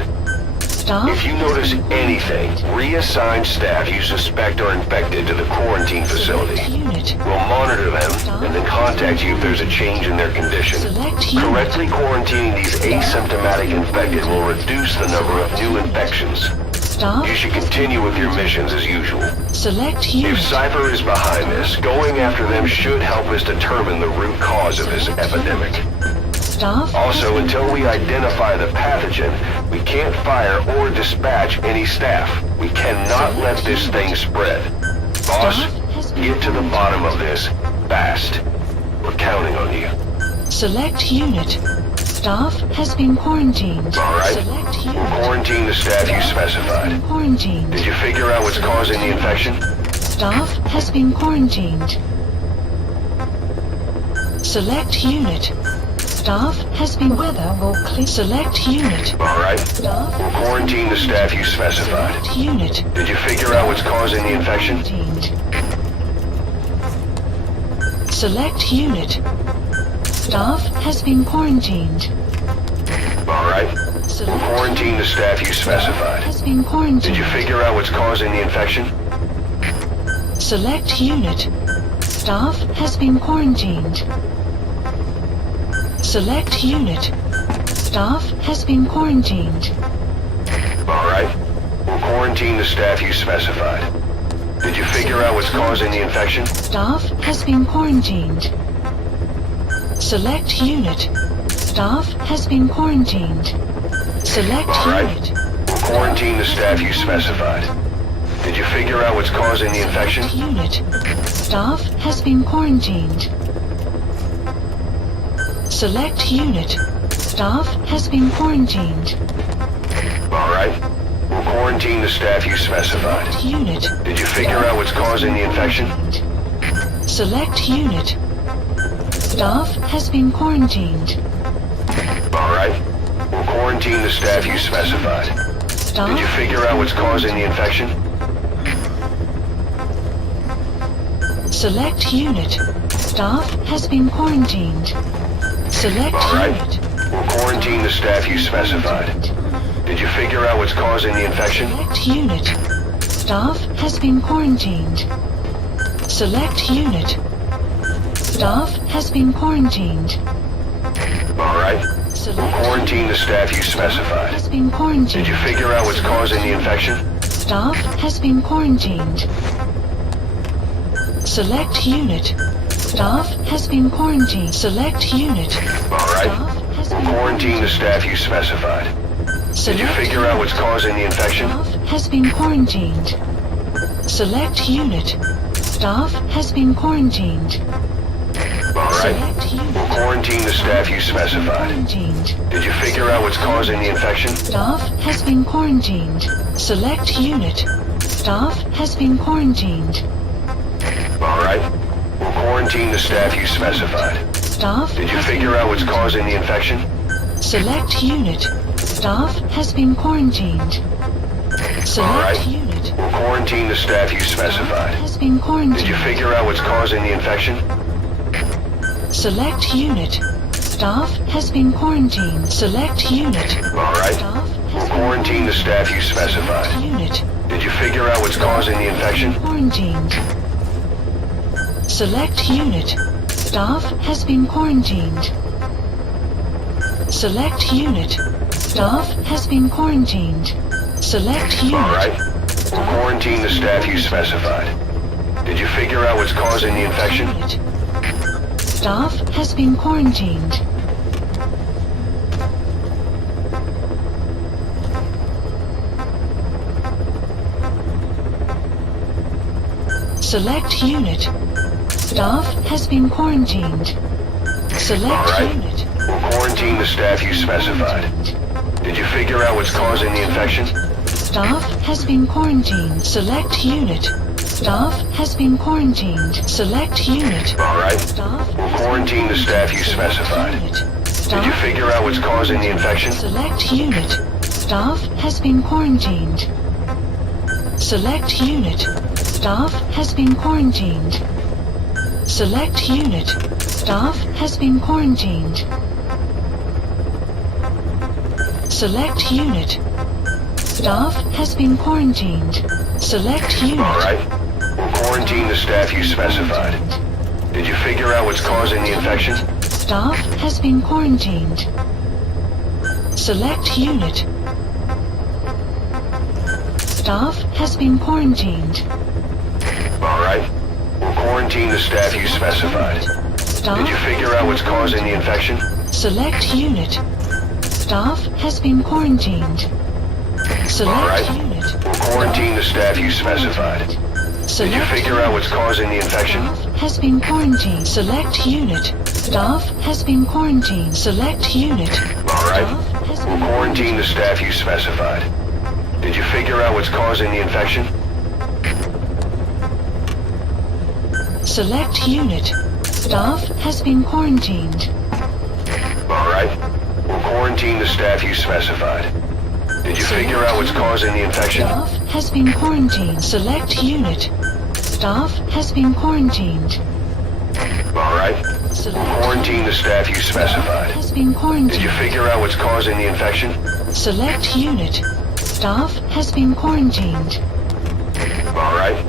If you notice anything, reassign staff you suspect are infected to the quarantine facility. We'll monitor them and then contact you if there's a change in their condition. Correctly quarantining these asymptomatic infected will reduce the number of new infections. You should continue with your missions as usual. Select unit. If Cypher is behind this, going after them should help us determine the root cause of this epidemic. Also, until we identify the pathogen, we can't fire or dispatch any staff. We cannot let this thing spread. Boss, get to the bottom of this fast. We're counting on you. Select unit. Staff has been quarantined. Alright, Select we'll unit. quarantine the staff you specified. Quarantined. Did you figure out what's causing the infection? Staff has been quarantined. Select unit. Staff has been weather will clear. Select unit. Alright. Staff We'll quarantine the staff you specified. select unit. Did you figure out what's causing the infection? Quarantined. Select unit. Staff has been quarantined. Alright. We'll Select quarantine the staff you specified. has been Did quarantined. you figure out what's causing the infection? Select unit. Staff has been quarantined. Select unit. Staff has been quarantined. Alright. We'll quarantine the staff you specified. Did you figure out what's causing the infection? Staff has been quarantined. Select unit. Staff has been quarantined. Select Alright. unit. We'll quarantine the staff you specified. Did you figure out what's causing the infection? Unit. Staff has been quarantined. Select unit. Staff has been quarantined. Alright. We'll quarantine the staff you specified. Unit. Did you figure out what's causing the infection? Select unit. Staff has been quarantined. Alright. We'll quarantine the staff you specified. Staff Did you figure out what's causing the infection? Select unit. Staff has been quarantined. Select Alright. unit. We'll quarantine the staff you specified. Did you figure out what's causing the infection? Select unit. Staff has been quarantined. Select unit. Staff has been quarantined. Alright. We'll Select quarantine the staff you specified. has been quarantined. Did you figure out what's causing the infection? Staff has been quarantined. Select unit. Staff has been quarantined. Select unit. Alright. Staff has We'll been quarantine the staff you specified. Did you Select figure out what's causing the infection? Staff has been quarantined. Select unit. Staff has been quarantined. Alright. Select We'll unit. quarantine the staff you specified. Quarantined. Did you figure out what's causing the infection? Staff has been quarantined. Select unit. Staff has been quarantined. Alright. We'll quarantine the staff you specified. Staff Did you has figure out what's causing the infection? Select unit. Staff has been quarantined. Select Alright. unit. We'll quarantine the staff you specified. Has been Did quarantined. you figure out what's causing the infection? Select unit. Staff has been quarantined. Select unit. Alright. Staff We'll has quarantine the staff you specified. been unit. Did you figure out what's causing the infection? Quarantined. Select unit. Staff has been quarantined. Select unit. Staff has been quarantined. Select unit. Alright. We'll quarantine the staff you specified. Did you figure out what's causing the infection? Unit. Staff has been quarantined. Select unit. Staff has been quarantined. Select Alright. unit. We'll quarantine the staff you specified. Did you figure out what's causing the infection? Staff has been quarantined. Select unit. Staff has been quarantined. Select unit. Alright. Staff We'll quarantine the staff you specified. unit. Did you figure out what's causing the infection? Select unit. Staff has been quarantined. Select unit. Staff has been quarantined. Select unit. Staff has been quarantined. Select unit. Staff has been quarantined. Select unit. Alright. We'll quarantine the staff you specified. Did you figure out what's causing the infection? Staff has been quarantined. Select unit. Staff has been quarantined. Alright. We'll quarantine the staff you specified. Staff Did you figure out what's causing the infection? Select unit. Staff has been quarantined. Select Alright. unit. We'll quarantine the staff you specified. Did you figure out what's causing the infection? Staff has been quarantined. Select unit. Staff has been quarantined. Select unit. Alright. Staff has We'll been quarantine the staff you specified. Did you figure out what's causing the infection? Select unit. Staff has been quarantined. Alright. quarantine the staff you specified. Did you figure out what's causing the infection? Staff has been quarantined. Select unit. Staff has been quarantined. Alright. Quarantine the staff you specified. Has been quarantined. Did you figure out what's causing the infection? Select unit. Staff has been quarantined. Alright.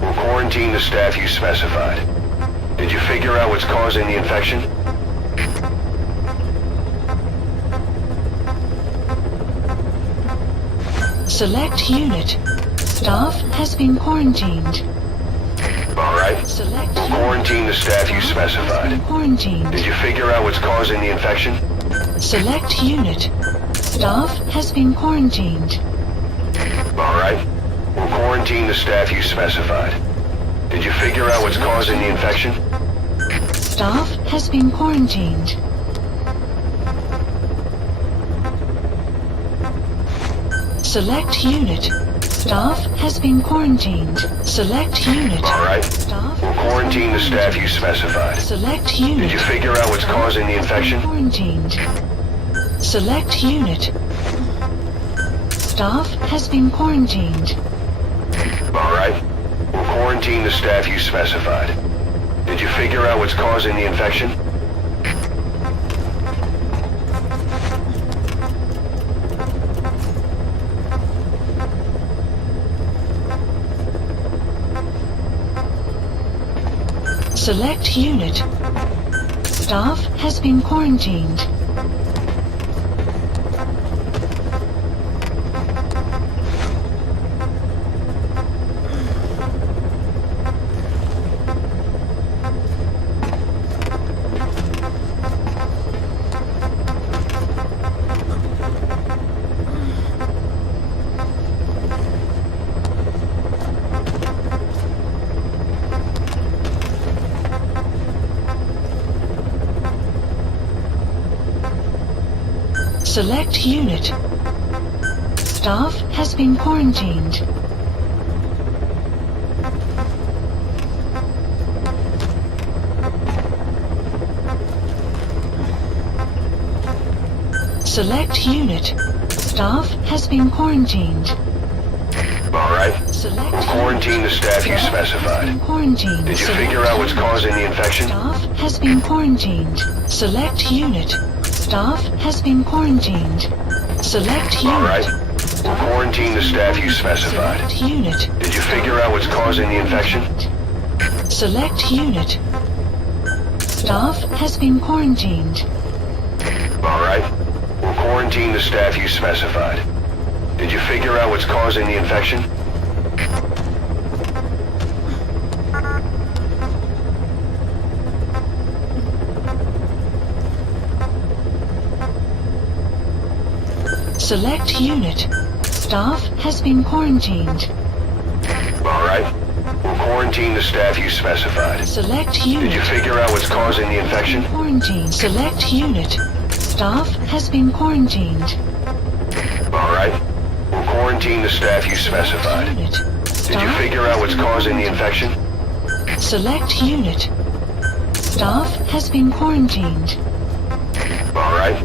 We'll quarantine the staff you specified. Did you figure out what's causing the infection? Select unit. Staff has been quarantined. Alright. Select We'll quarantine the staff you specified. Quarantined. Did you figure out what's causing the infection? Select unit. Staff has been quarantined. Alright. We'll quarantine the staff you specified. Did you figure out what's causing the infection? Staff has been quarantined. Select unit. Staff has been quarantined. Select unit. Alright. Staff. We'll quarantine the staff you specified. Select unit. Did you figure out what's causing the infection? Quarantined. Select unit. Staff has been quarantined. Alright. We'll quarantine the staff you specified. Did you figure out what's causing the infection? Select unit. Staff has been quarantined. Select unit. Staff has been quarantined. Select unit. Staff has been quarantined. Alright. Select We'll quarantine the staff you specified. Quarantined. Did you figure out what's causing the infection? Staff has been quarantined. Select unit. Staff has been quarantined. Select unit. Alright. We'll quarantine the staff you specified. Select unit. Did you figure out what's causing the infection? Select unit. Staff has been quarantined. Alright. We'll quarantine the staff you specified. Did you figure out what's causing the infection? Select unit. Staff has been quarantined. Alright. We'll quarantine the staff you specified. Select unit. Did you figure out what's causing the infection? Quarantine. Select unit. Staff has been quarantined. Alright. We'll quarantine the staff you specified. Unit. Did you figure out what's causing the infection? Select unit. Staff has been quarantined. Alright.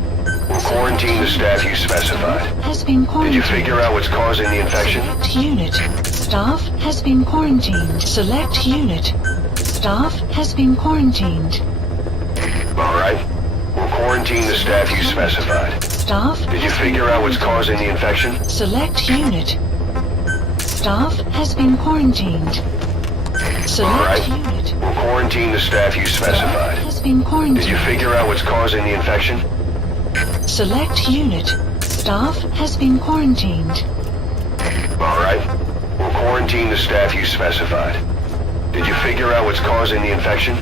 We'll quarantine the staff you specified. Has been Did quarantined. you figure out what's causing the infection? Select unit. Staff has been quarantined. Select unit. Staff has been quarantined. Alright. We'll quarantine the staff you specified. Staff. Did you figure out what's causing the infection? Select unit. Staff has been quarantined. Select Alright. unit. We'll quarantine the staff you specified. Has been Did quarantined. you figure out what's causing the infection? Select unit. Staff has been quarantined. Alright. We'll quarantine the staff you specified. Did you figure out what's causing the infection?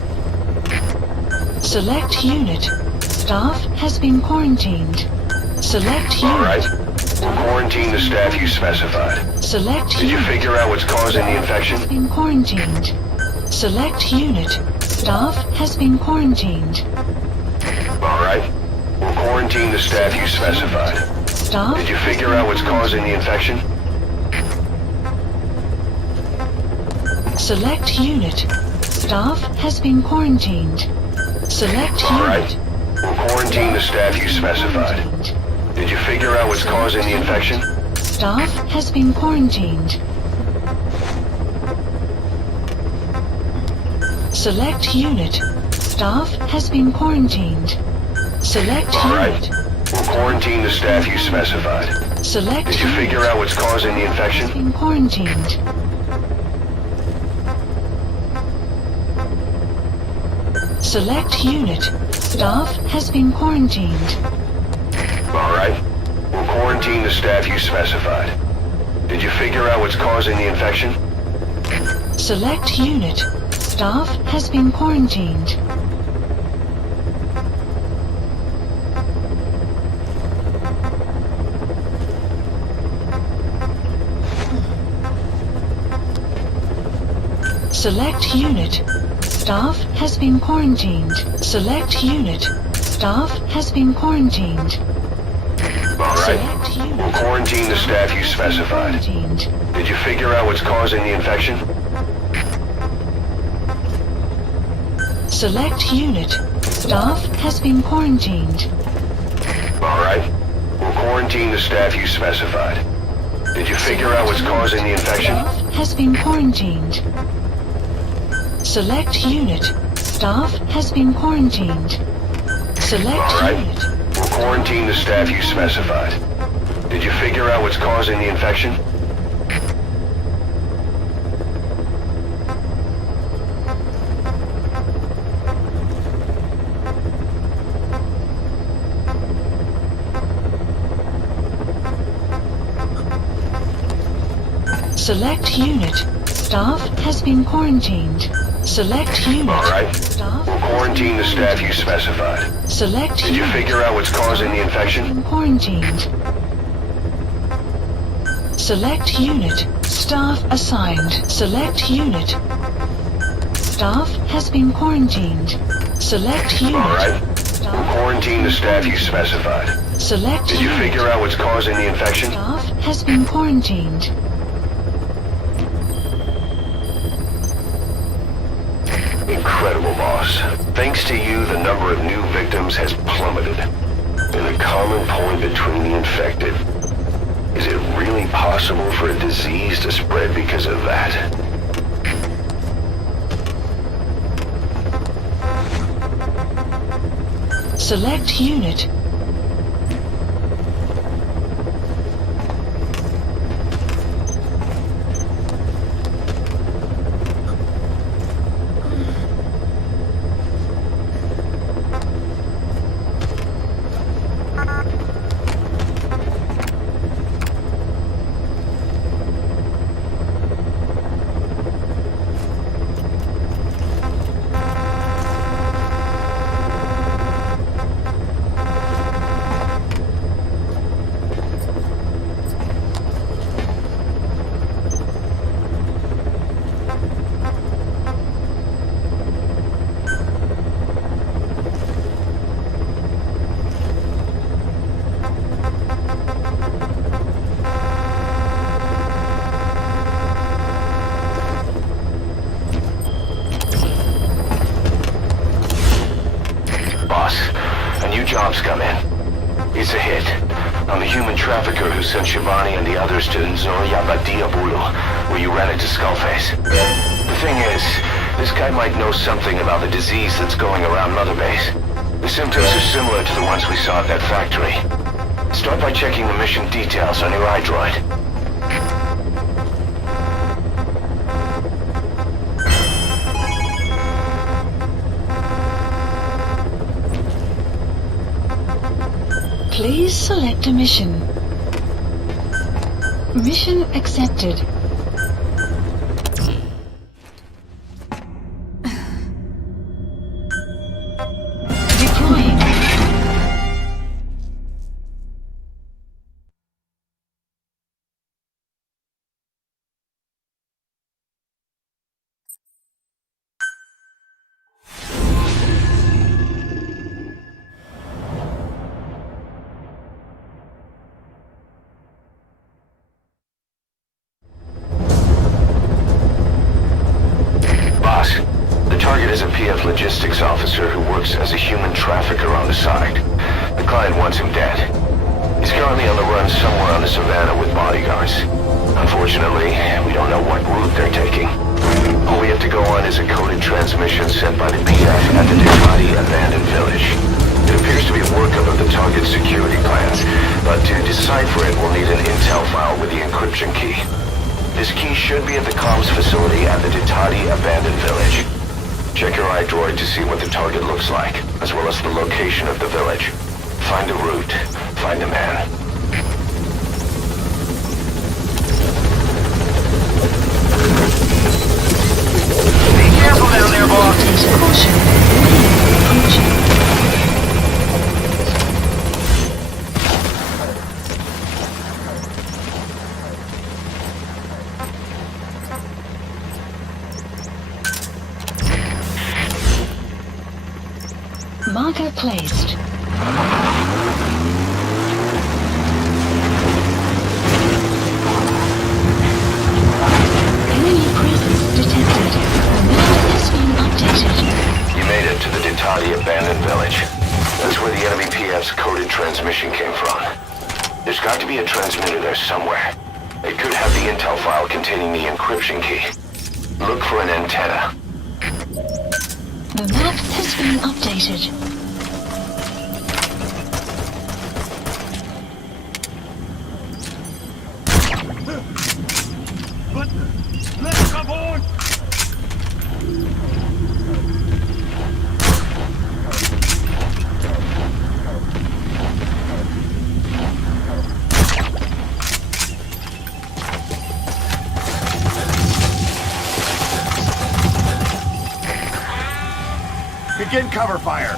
Select unit. Staff has been quarantined. Select Alright. unit. We'll quarantine the staff you specified. Select Did you unit. figure out what's causing the infection? Has been quarantined. Select unit. Staff has been quarantined. Alright. We'll quarantine the staff you specified. Staff. Did you figure out what's causing the infection? Select unit. Staff has been quarantined. Select Alright. unit. We'll quarantine the staff you specified. Did you figure out what's causing the infection? Staff has been quarantined. Select unit. Staff has been quarantined. Select All right. unit. We'll quarantine the staff you specified. Select Did you unit. figure out what's causing the infection? Has been quarantined. Select unit. Staff has been quarantined. All right. We'll quarantine the staff you specified. Did you figure out what's causing the infection? Select unit. Staff has been quarantined. Select unit. Staff has been quarantined. Select unit. Staff has been quarantined. All right. Select unit. We'll quarantine the staff you specified. Quarantined. Did you figure out what's causing the infection? Select unit. Staff has been quarantined. All right. We'll quarantine the staff you specified. Did you figure out what's causing the infection? Staff has been quarantined. Select unit. Staff has been quarantined. Select All right. unit. We'll quarantine the staff you specified. Did you figure out what's causing the infection? Select unit. Staff has been quarantined. Select unit. All right. Staff We'll quarantine the staff you specified. Select Did you unit. figure out what's causing the infection? Been quarantined. Select unit. Staff assigned. Select unit. Staff has been quarantined. Select unit. All right. We'll quarantine the staff you specified. Select Did you unit. figure out what's causing the infection? Staff has been quarantined. Incredible, boss. Thanks to you, the number of new victims has plummeted. And the common point between the infected. Is it really possible for a disease to spread because of that? Select unit. Job's come in. It's a hit. I'm a human trafficker who sent Shivani and the others to Nzoria Badia Bulu, where you ran into Skullface. The thing is, this guy might know something about the disease that's going around Mother Base. The symptoms are similar to the ones we saw at that factory. Start by checking the mission details on your iDroid. Please select a mission. Mission accepted. Deploying. PF logistics officer who works as a human trafficker on the side. The client wants him dead. His He's currently on the run somewhere on the savannah with bodyguards. Unfortunately, we don't know what route they're taking. All we have to go on is a coded transmission sent by the PF at the Ducati abandoned village. It appears to be a workup of the target's security plans, but to decipher it, we'll need an intel file with the encryption key. This key should be at the comms facility at the Ducati abandoned village. Check your iDroid to see what the target looks like, as well as the location of the village. Find the route. Find the man. Be careful down there, boss. Caution. Wheel approaching. Marker placed. Enemy presence detected. The map has been updated. You made it to the Ducati abandoned village. That's where the enemy PF's coded transmission came from. There's got to be a transmitter there somewhere. It could have the intel file containing the encryption key. Look for an antenna. The map has been updated. Let's come on! Begin cover fire.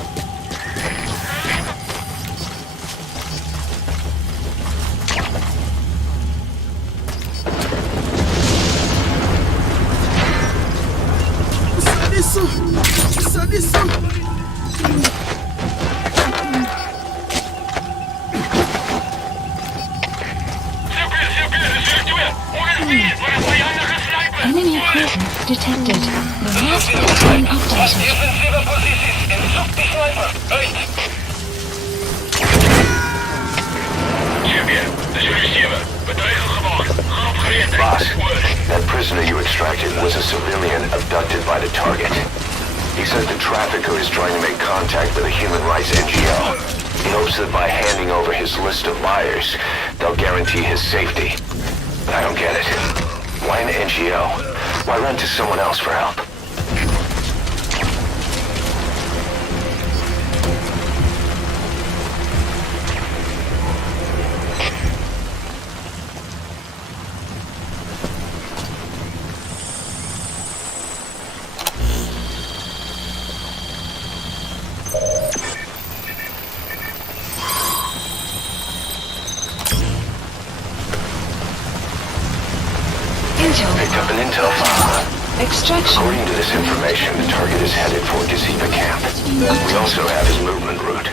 Enemy presence detected. The map has been updated. Boss, that prisoner you extracted was a civilian abducted by the target. He says the trafficker is trying to make contact with a human rights NGO. He hopes that by handing over his list of buyers, they'll guarantee his safety. But I don't get it. Why an NGO? Why run to someone else for help? Picked up an intel file. Extraction. According to this information, the target is headed for Gazipa camp. We also have his movement route.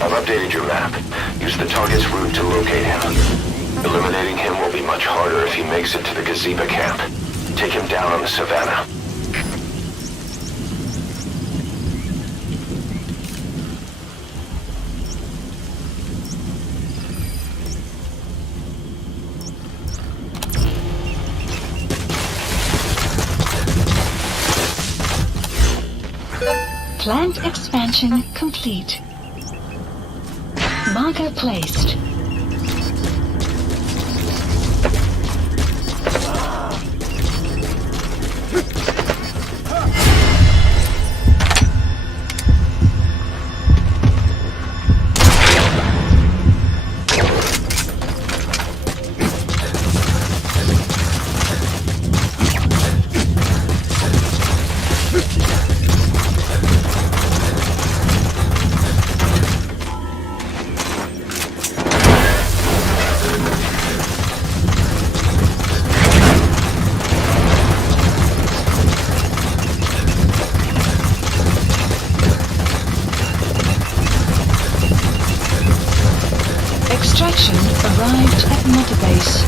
I've updated your map. Use the target's route to locate him. Eliminating him will be much harder if he makes it to the Gazipa camp. Take him down on the savannah. Plant expansion complete. Marker placed. Extraction arrived at Mother Base.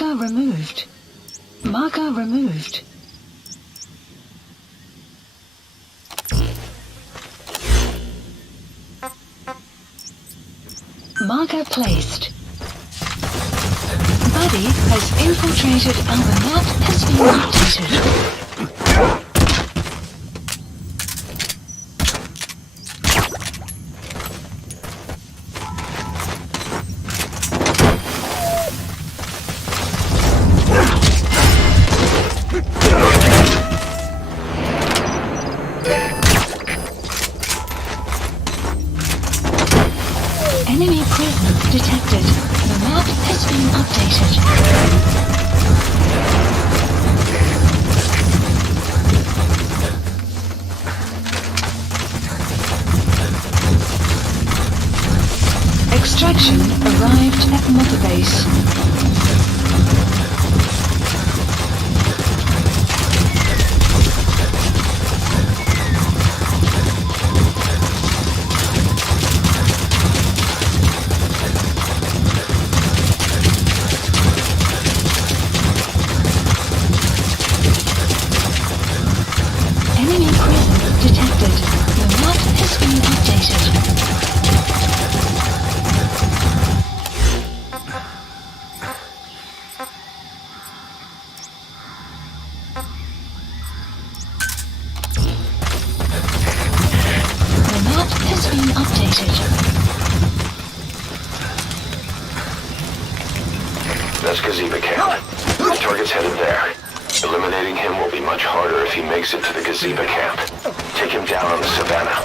Marker removed. Marker removed. Marker placed. Buddy has infiltrated and the map has been updated. Enemy prison detected. The map has been updated. Extraction arrived at Mother Base. Enemy prison detected. The map has been updated. The map has been updated. That's Gazeba camp. The target's headed there. Eliminating him will be much harder if he makes it to the Gazeba camp. Take him down on the savannah.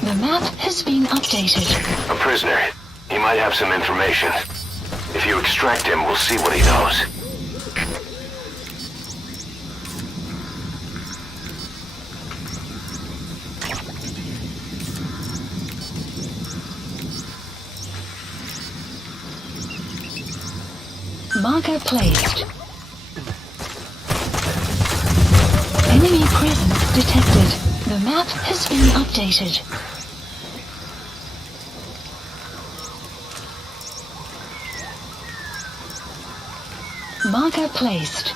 The map has been updated. A prisoner. He might have some information. If you extract him, we'll see what he knows. Marker placed. Enemy prison detected. The map has been updated. Marker placed.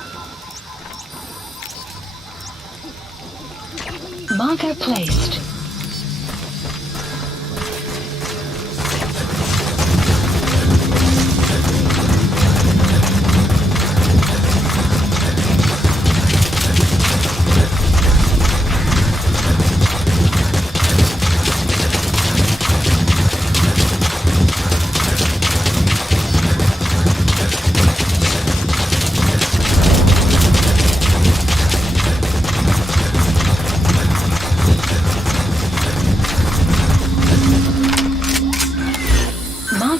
Marker placed.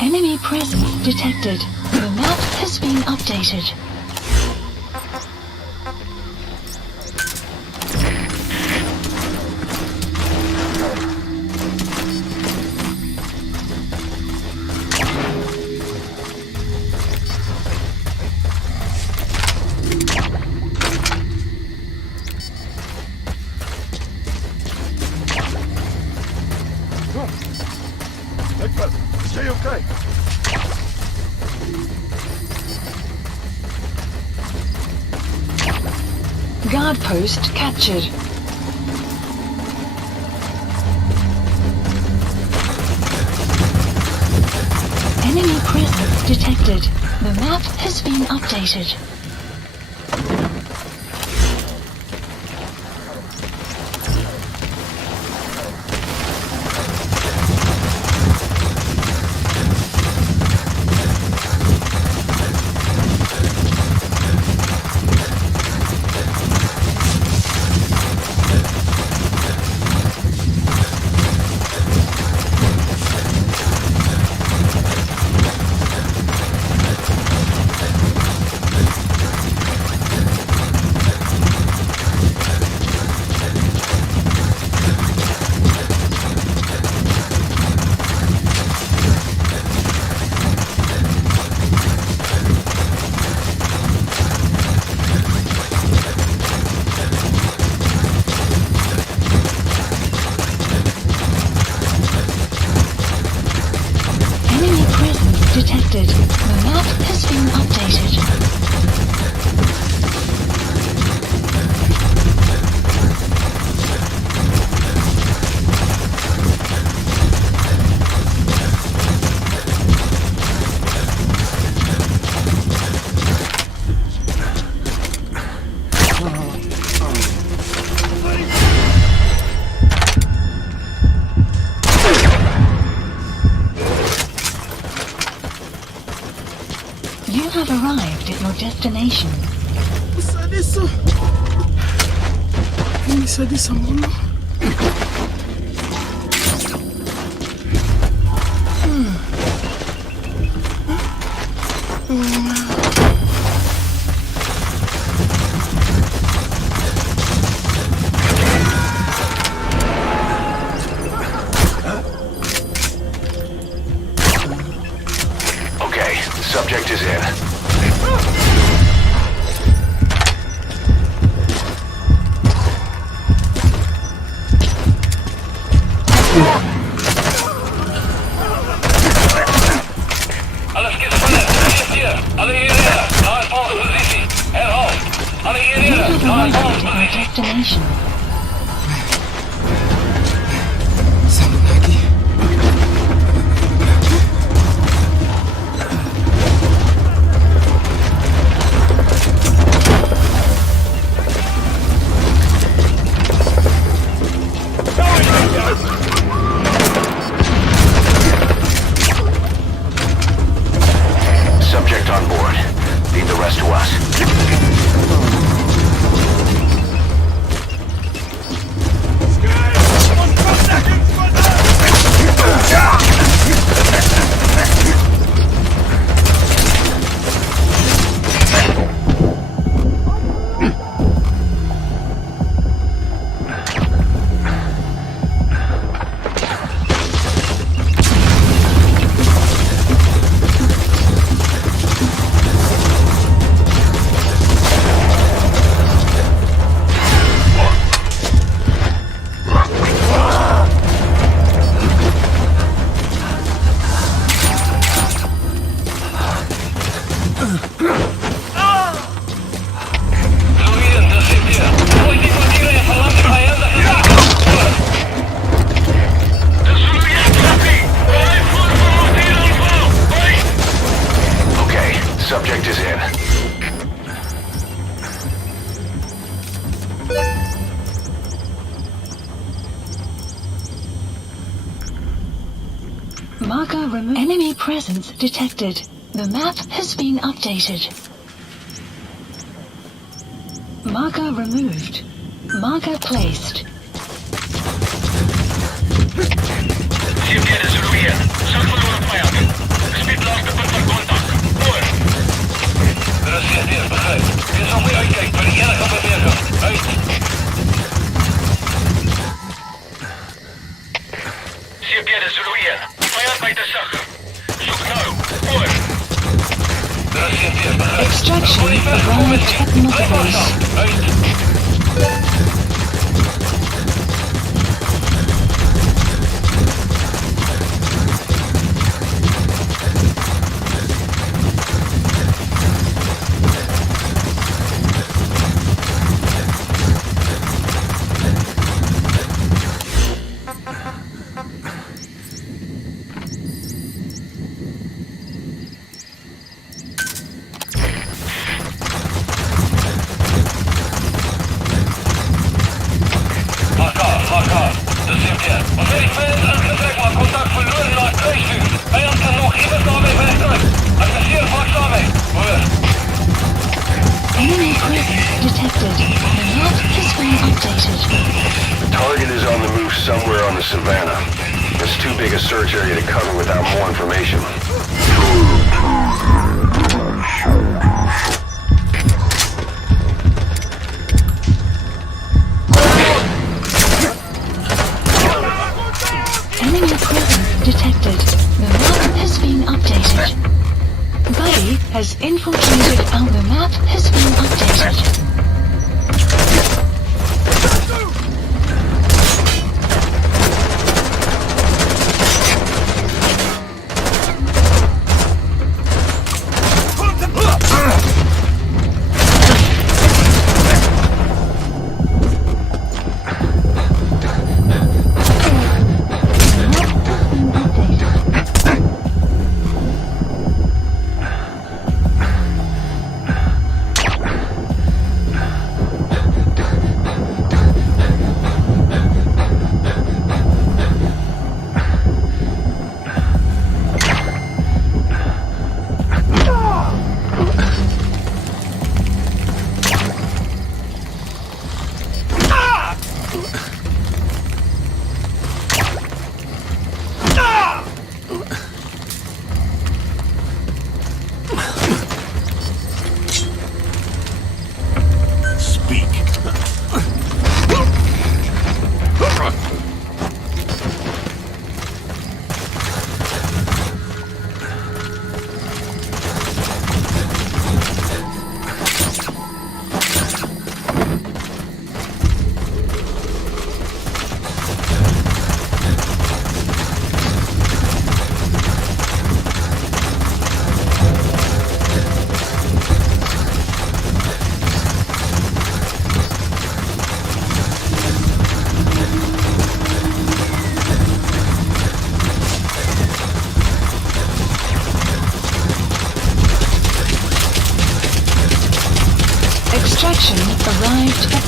Enemy presence detected. The map has been updated. Stay okay. Guard post captured. Enemy presence detected. The map has been updated. destination. Sadisa. Ini sadisa mulu. Okay, the subject is in. Alles geht verletzt. Ist hier. Alle hierher. Nahe Position. Herr alle hierher. Make Nahe your way to Position. your destination. Salunagi. Subject on board. Leave the rest to us. Fluiden, das sind wir. Wo ist die Quartiere der verlangten Feier? Das Okay, subject is in. Marker removed. Enemy presence detected. The map has been updated. Marker removed. Marker placed. CMD is Zuluia. Zoek verloren vijanden. Gebied langs de punt van contact. Oor. Dat is CMD, begrijp. Dit is nog meer uitkijken bij de enige beweging. Uit. CMD is Zuluia. Vijand bij de zak. Zoek nou. Oor. Dat is CMD, begrijp. Extraction arrived at Mother Base. Uit. Marker. Dat is CMD. Wat weet ik veel aangetrekt, maar contact verloren naar kruisvuur. Vijand kan nog even daarmee verder. Adresseer vast daarmee. Oor. Enemy presence detected. The map has been updated. Target is on the move somewhere on the savannah. It's too big a search area to cover without more information. Enemy presence detected. The map has been updated. Buddy has infiltrated out. The map has been updated.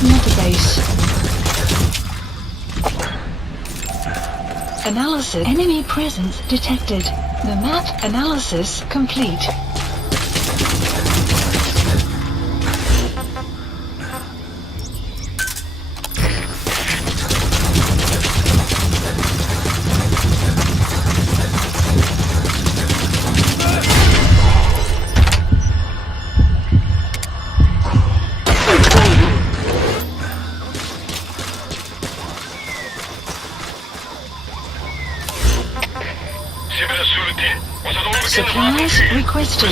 Mother Base. Analysis. Enemy presence detected. The map analysis complete. Supplies requested.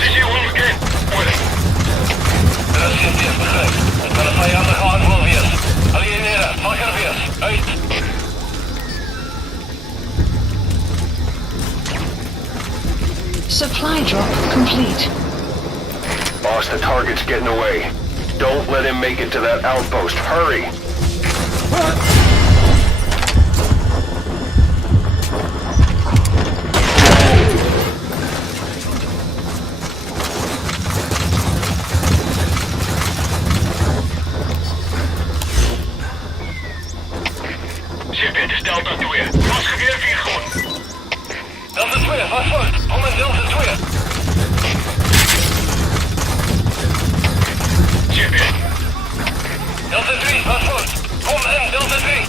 Supply drop complete. Boss, the target's getting away. Don't let him make it to that outpost. Hurry! Dit is Delta 2. Gasgeweer 4 groen. Delta 2, wat vast. Kom met Delta 2. Chipje. Delta 3, wat vast. Kom in, Delta 3.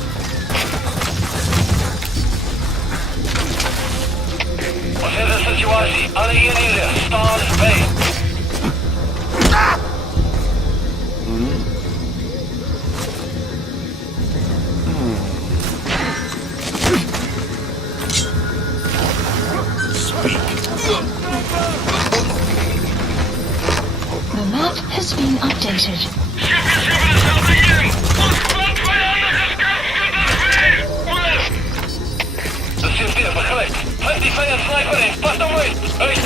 Wat is de situatie? Alle eenheden, staan bij. The map has been updated. De CFD begrijpt. Blijf die vijand sniper in. Pas dan mee. Uit.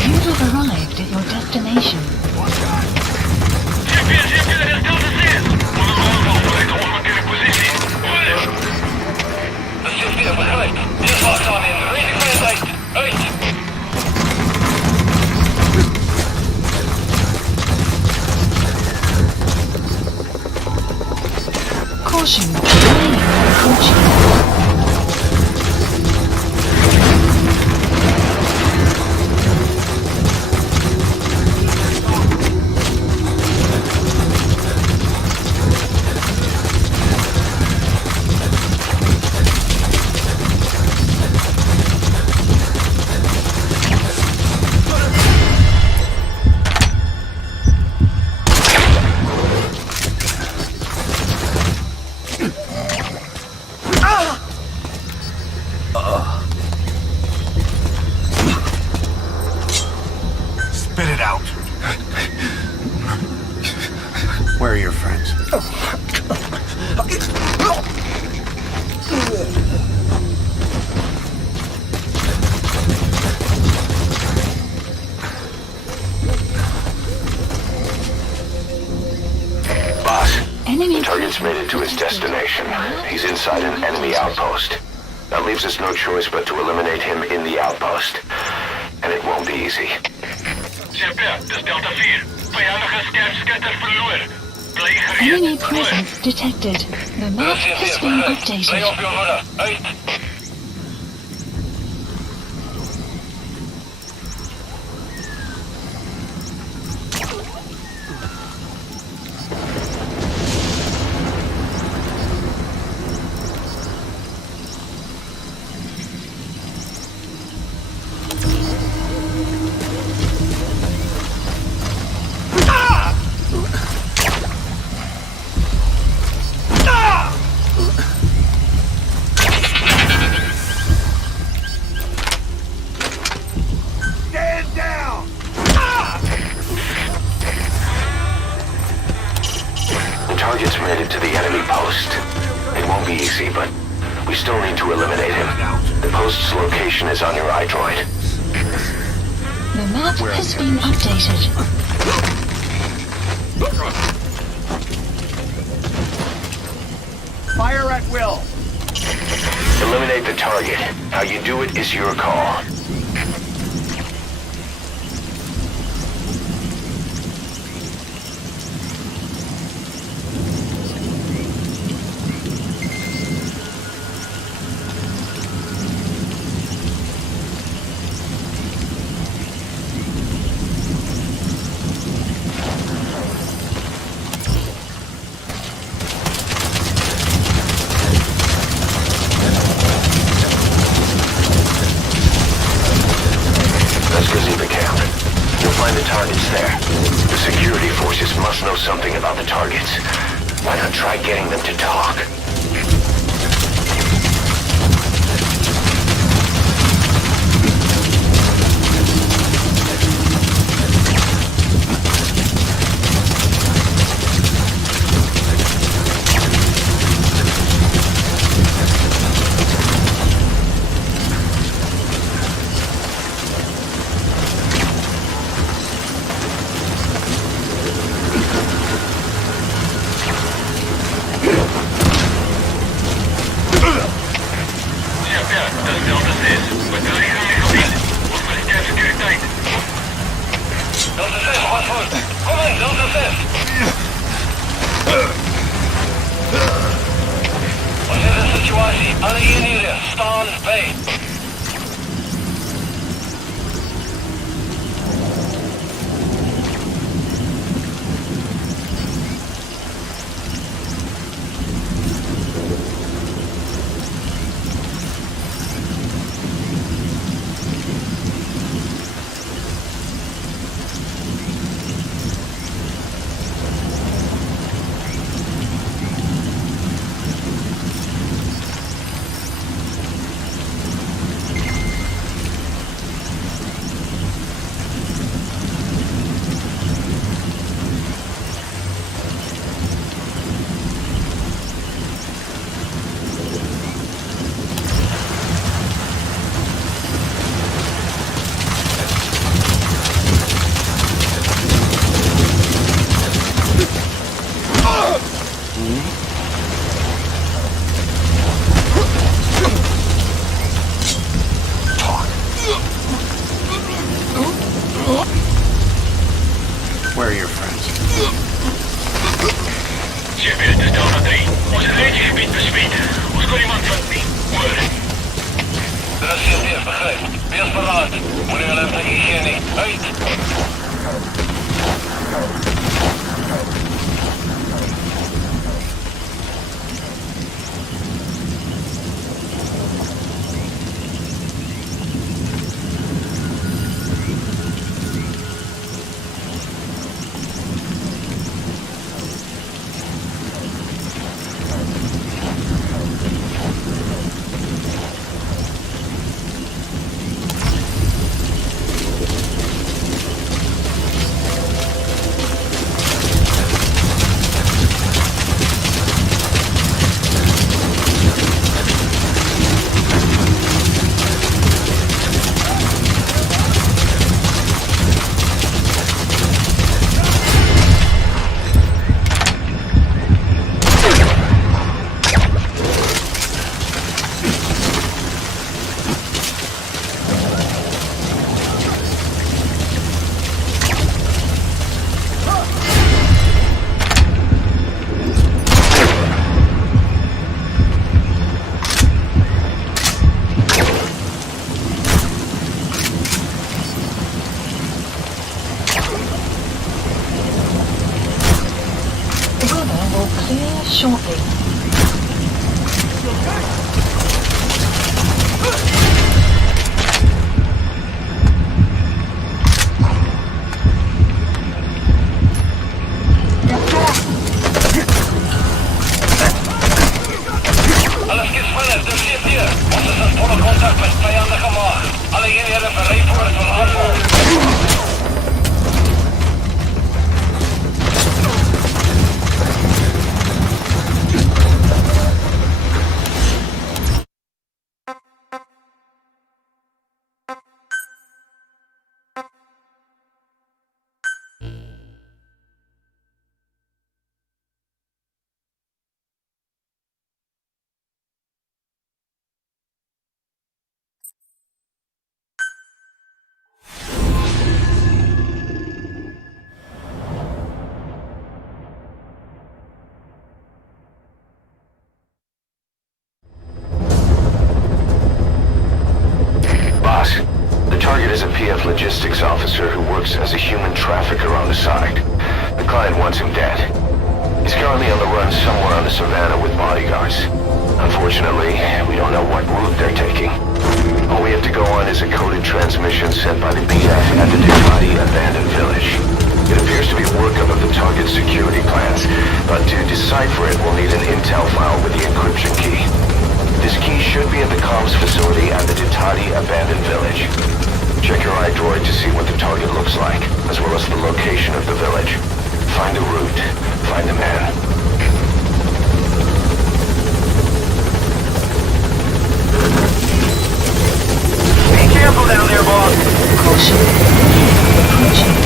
You have arrived at your destination. De CFD begrijpt. Hier vast aan in. Rating veiligheid. Uit. Caution, remaining approaching. Spit it out. Where are your friends? Boss, Enemy the target's made it to his destination. He's inside an enemy outpost. That leaves us no choice but to eliminate him in the outpost. And it won't be easy. CFD, dit is Delta 4. Vijandige scherpschutter verloor. Blijf gereed. enemy presence detected. The map has been Blijf updated. op je hoede. Uit. location is on your iDroid. The map has been updated. Fire at will. Eliminate the target. How you do it is your call. Something about the targets. Why not try getting them to talk? Where are your friends? Sheffield is down at 3. Onze rijtje gebied bespied. Hoe scoor iemand van die? Word. Dat is CTF, begrijp. Wees paraat. Moet je wel even hygiënie. Uit. Shortly. Alles gespannt, das steht hier. Was ist das volle Kontakt mit Feiernden gemacht? Alle jene hebben bereid voor het verhaal. logistics officer who works as a human trafficker on the side. The client wants him dead. He's currently on the run somewhere on the savannah with bodyguards. Unfortunately, we don't know what route they're taking. All we have to go on is a coded transmission sent by the PF at the Ducati abandoned village. It appears to be a workup of the target's security plans, but to decipher it, we'll need an intel file with the encryption key. This key should be at the comms facility at the Ducati abandoned village. Check your iDroid to see what the target looks like, as well as the location of the village. Find the route. Find the man. Be careful down there, boss. Caution. Approaching.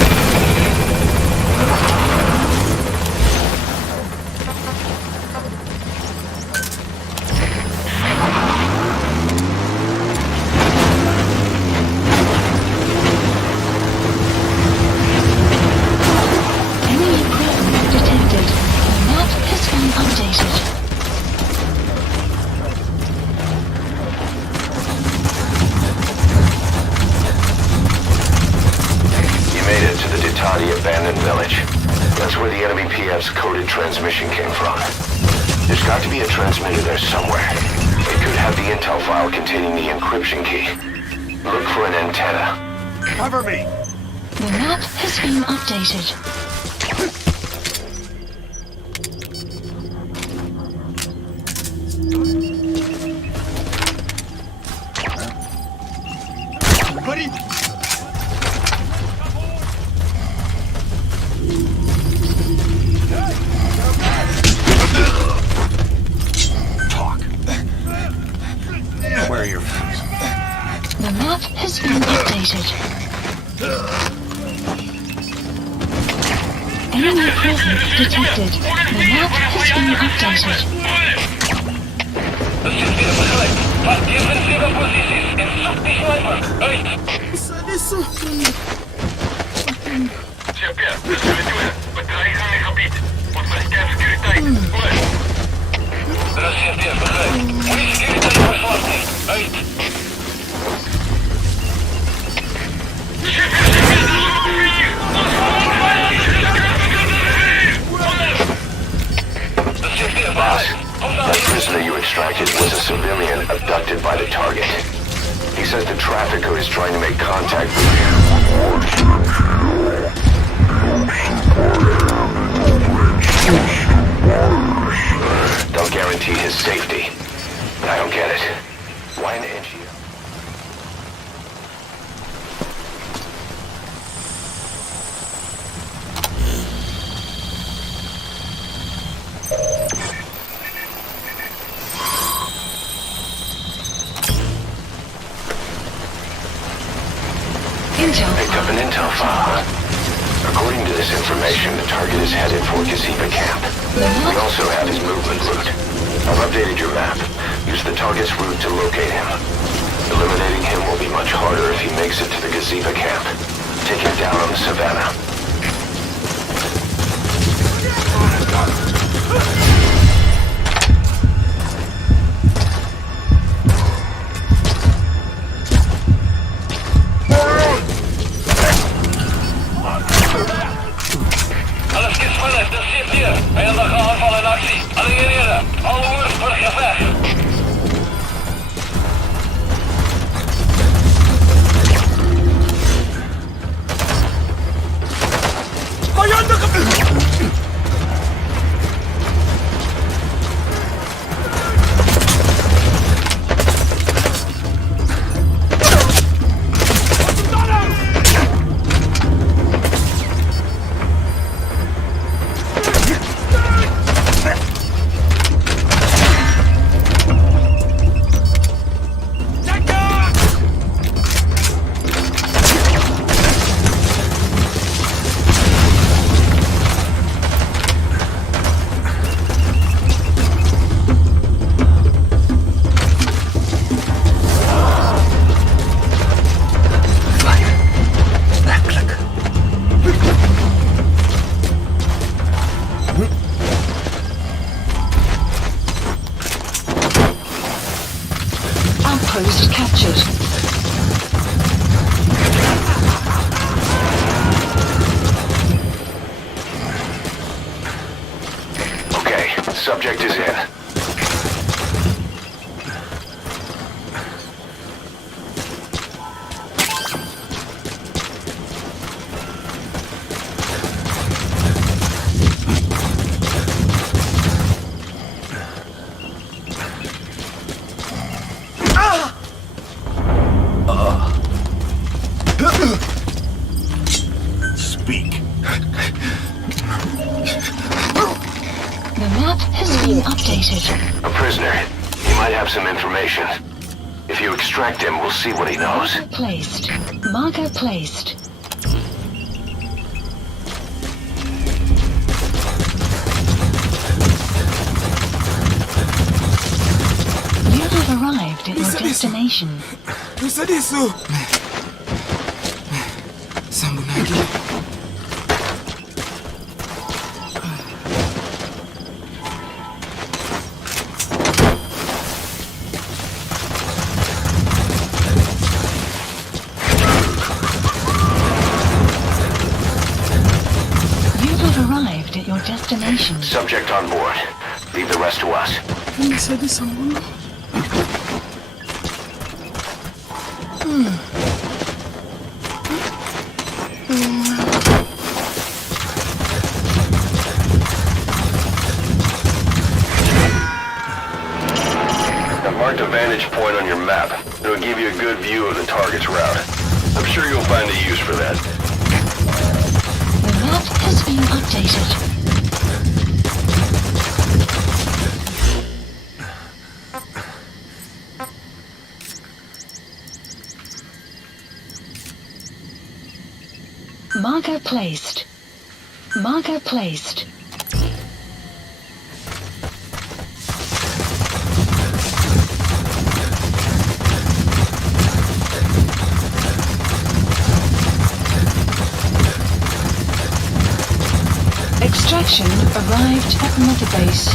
Enemy presence detected. The map has been updated. Made it to the Ducati abandoned village. That's where the enemy PF's coded transmission came from. There's got to be a transmitter there somewhere. It could have the intel file containing the encryption key. Look for an antenna. Cover me. The map has been updated. Buddy. Talk. Where are your friends? The map has been updated. Enemy presence detected. The map has been updated. Chapia, aventura. Bedreigen mijn gebied. Wordt versterkt securiteit. Goed. Reserveer, begrijp. Goeie securiteit verzwakking. Uit. Boss, that prisoner you extracted was a civilian abducted by the target. He says the trafficker is trying to make contact with you. Don't guarantee his safety. I don't get it. Why an NGO? Picked up an intel file. According to this information, the target is headed for Gaziba camp. We also have his movement route. I've updated your map. Use the target's route to locate him. Eliminating him will be much harder if he makes it to the Gaziba camp. Take him down on the savannah. Alles gespannen, dat zit hier. Vijandige aanval in actie. Alliëren, alle woorden voor gevecht. Subject is in. Speak. The map has been updated. A prisoner. He might have some information. If you extract him, we'll see what he knows. Marker placed. Marker placed. You have arrived at your destination. Bisa disu. Sambung lagi. You have arrived at your destination. Subject on board. Leave the rest to us. Bisa disambung. I've marked a vantage point on your map. It'll give you a good view of the target's route. I'm sure you'll find a use for that. The map has been updated. Marker placed. Marker placed. Extraction arrived at Mother Base.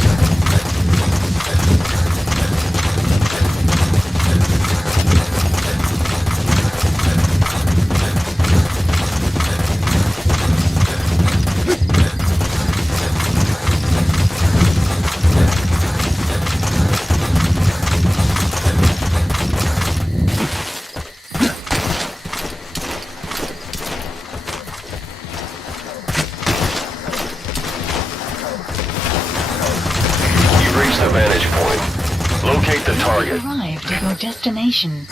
Reach the vantage point. Locate the target. Arrived at your destination.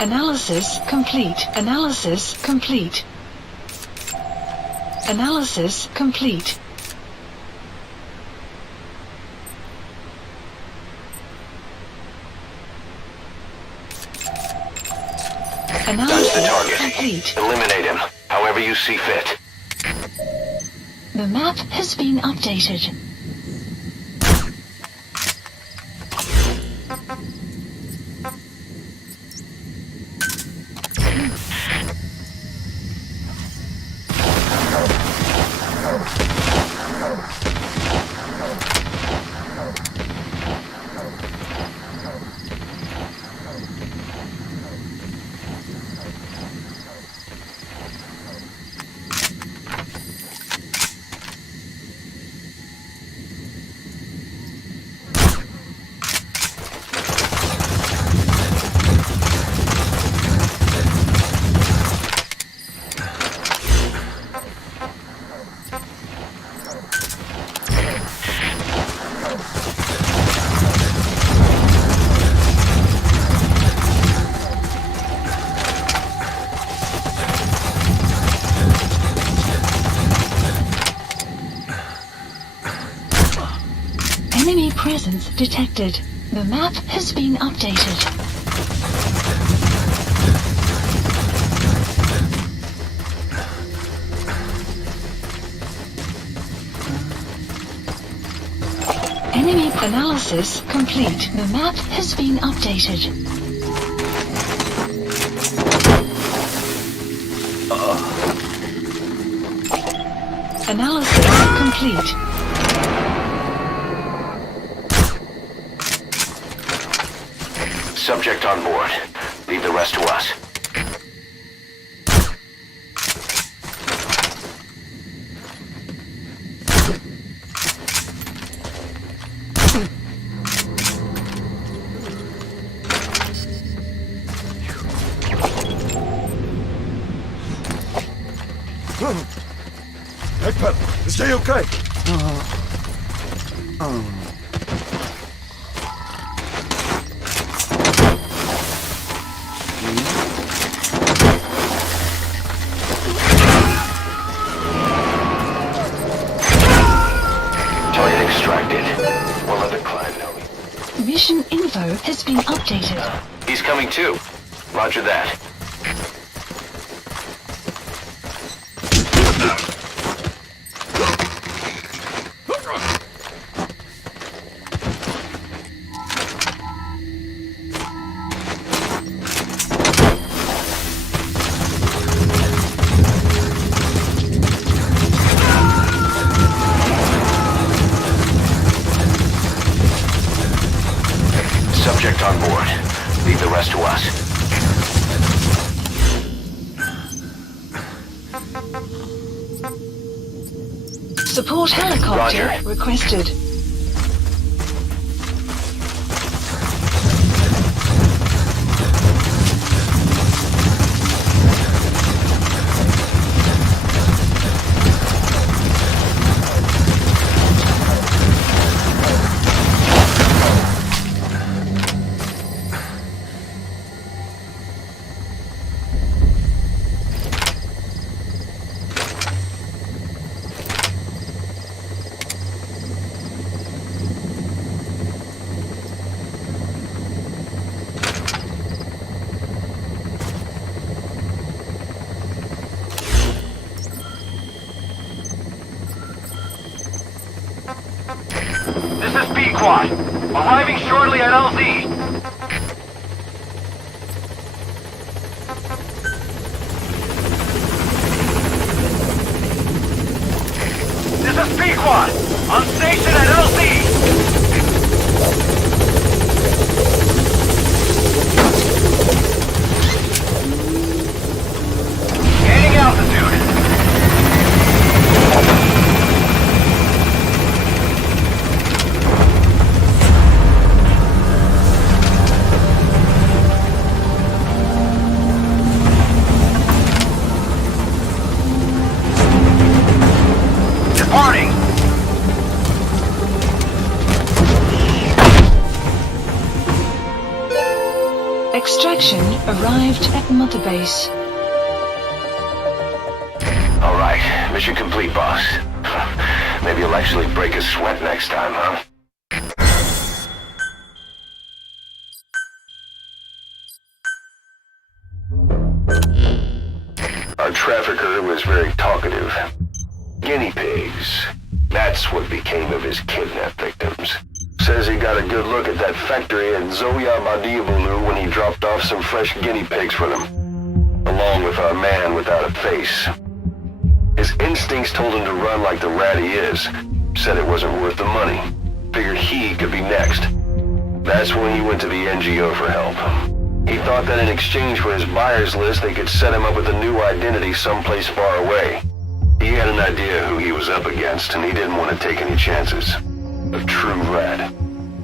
Analysis complete. Analysis complete. Analysis complete. That's the target. Complete. Eliminate him, however you see fit. The map has been updated. Enemy presence detected. The map has been updated. Enemy analysis complete. The map has been updated. Analysis complete. Subject on board. Leave the rest to us. Backpedal. Stay okay. Target extracted. We'll let the client know. Mission info has been updated. He's coming too. Roger that. Subject on board. Leave the rest to us. Support helicopter Roger. requested. This is Pequod. Arriving shortly at LZ. This is Pequod. On station at LZ. Gaining altitude. Departing! Extraction arrived at Mother Base. All right. Mission complete, boss. Maybe you'll actually break a sweat next time, huh? Our trafficker was very talkative. Guinea pigs. That's what became of his kidnapped victims. Says he got a good look at that factory in Zoya Madiabulu when he dropped off some fresh guinea pigs for them, along with our man without a face. His instincts told him to run like the rat he is. Said it wasn't worth the money. Figured he could be next. That's when he went to the NGO for help. He thought that in exchange for his buyer's list, they could set him up with a new identity someplace far away. He had an idea who he was up against, and he didn't want to take any chances. A true rat.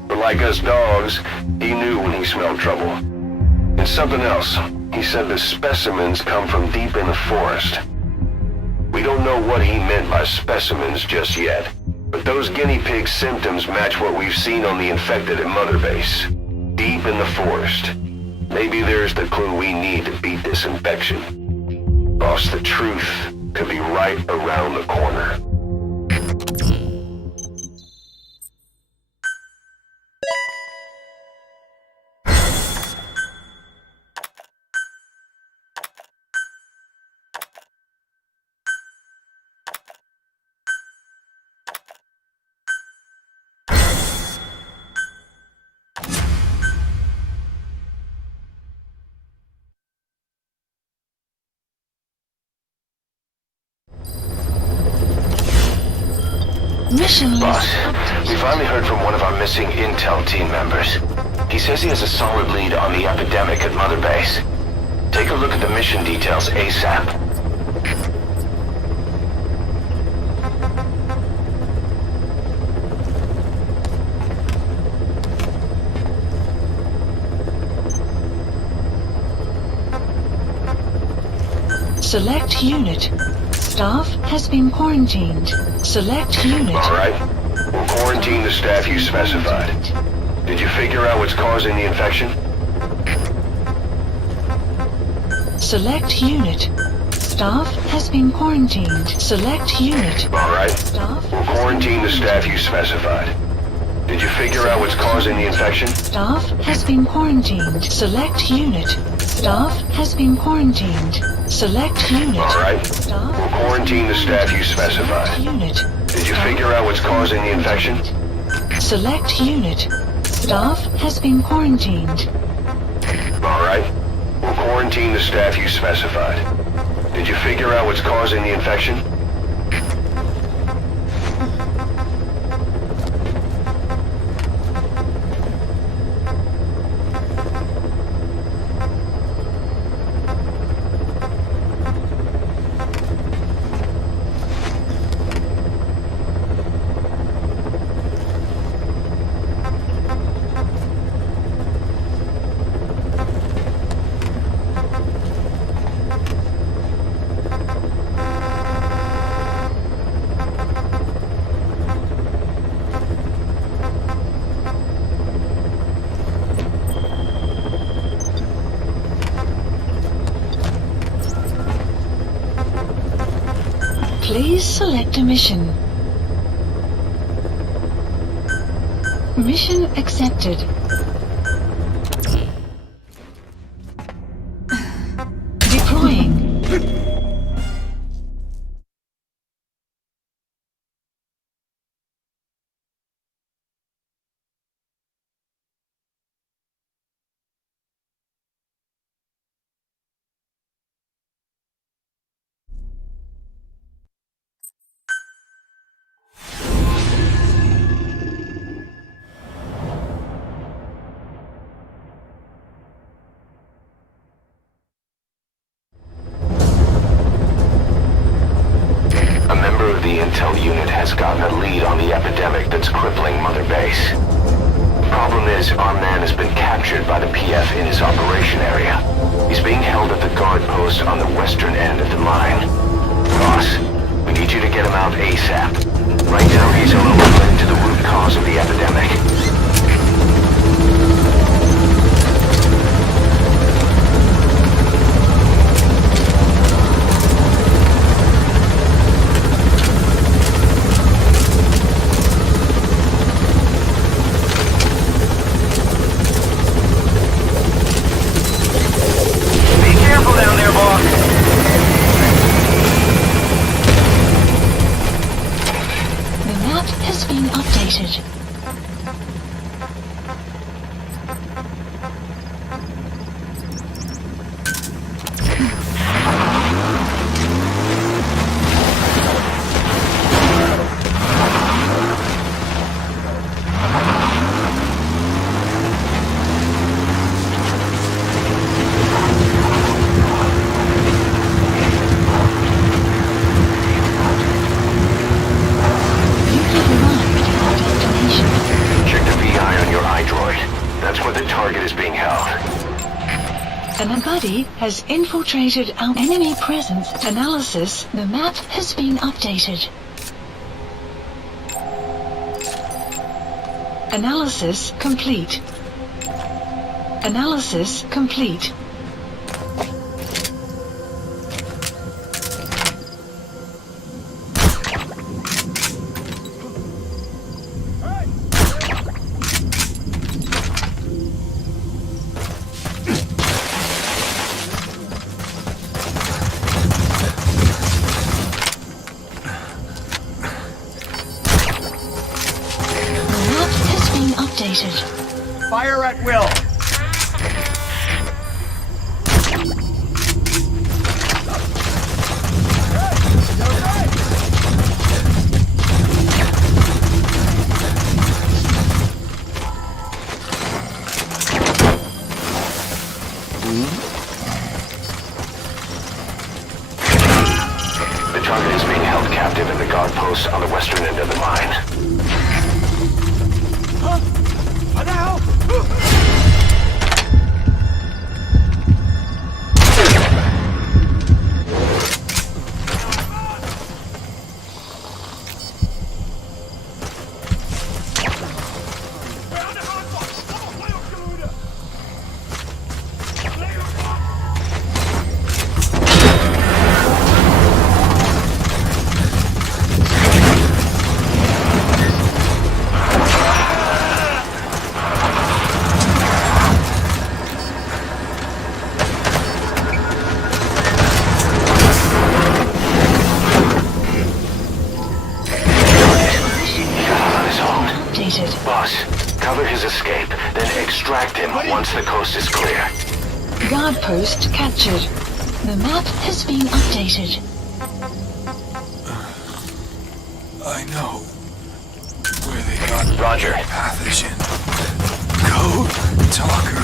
But like us dogs, he knew when he smelled trouble. And something else. He said the specimens come from deep in the forest. We don't know what he meant by specimens just yet, but those guinea pig symptoms match what we've seen on the infected at Mother Base. Deep in the forest. Maybe there's the clue we need to beat this infection. Boss, the truth could be right around the corner. Mission list Boss, updated. We finally heard from one of our missing intel team members. He says he has a solid lead on the epidemic at Mother Base. Take a look at the mission details ASAP. Select unit. Staff has been quarantined. Select unit. All right. We'll quarantine the staff you specified. Did you figure out what's causing the infection? Select unit. Staff has been quarantined. Select unit. All right. Staff. We'll quarantine the staff you specified. Did you figure out what's causing the infection? Staff has been quarantined. Select unit. Staff has been quarantined. Select unit. All right. Staff. We'll quarantine the staff you specified. Unit. Did you figure out what's causing the infection? Select unit. Staff has been quarantined. All right. We'll quarantine the staff you specified. Did you figure out what's causing the infection? Please select a mission. Mission accepted. Deploying. The intel unit has gotten a lead on the epidemic that's crippling Mother Base. The problem is, our man has been captured by the PF in his operation area. He's being held at the guard post on the western end of the mine. Boss, we need you to get him out ASAP. Right now, he's on a way to the root cause of the epidemic. Has infiltrated our enemy presence. Analysis. The map has been updated. Analysis complete. Analysis complete. Fire at will! The target is being held captive in the guard post on the western end of the mine. Boss, cover his escape, then extract him once the coast is clear. Guard post captured. The map has been updated. I know where they got Roger. pathogen. Code talker.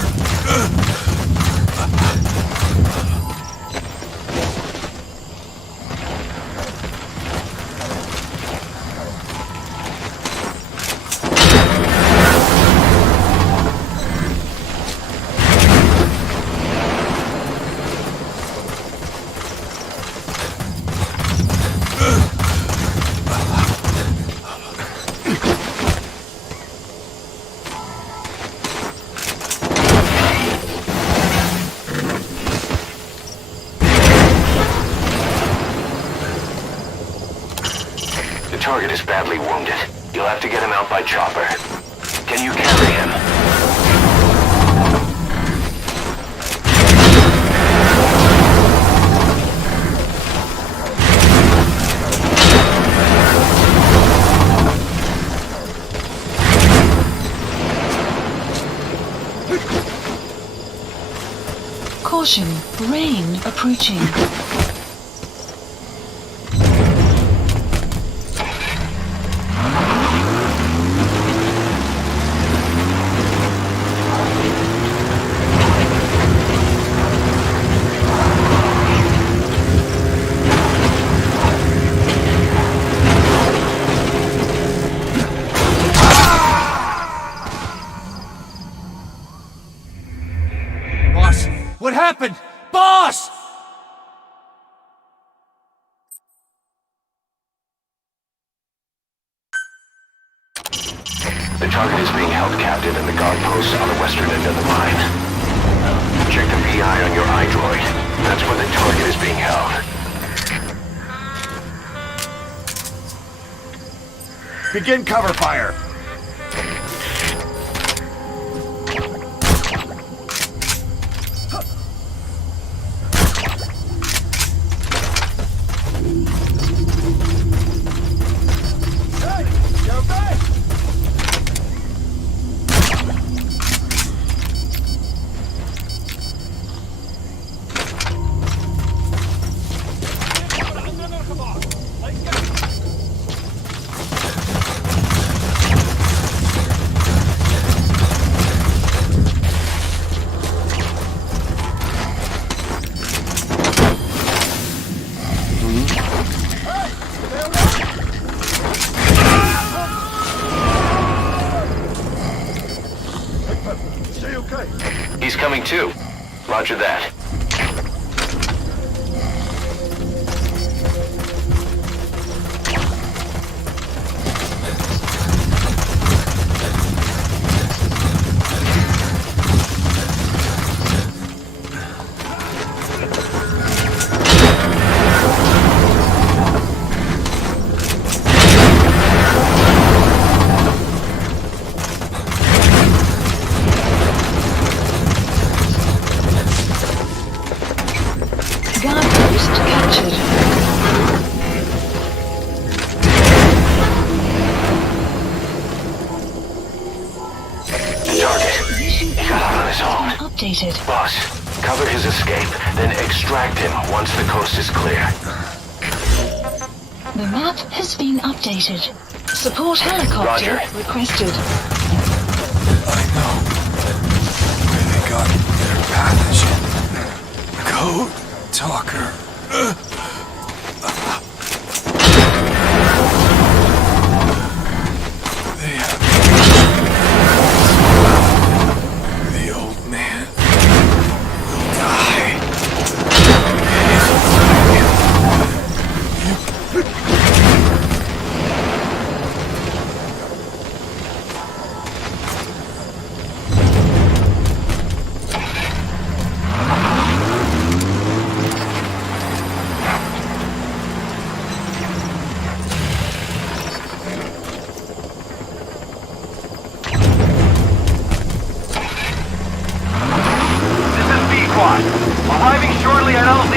The target is badly wounded. You'll have to get him out by chopper. Can you carry him? Caution, rain approaching. Boss, what happened? Boss! The target is being held captive in the guard post on the western end of the mine. Check the PI on your iDroid. That's where the target is being held. Begin cover fire. He's coming too. Roger that. Guard post captured. Updated. Boss, cover his escape, then extract him once the coast is clear. The map has been updated. Support helicopter Roger. requested. I know where they got their pathogen. loud talker. They have the old man will die. Arriving shortly at LZ.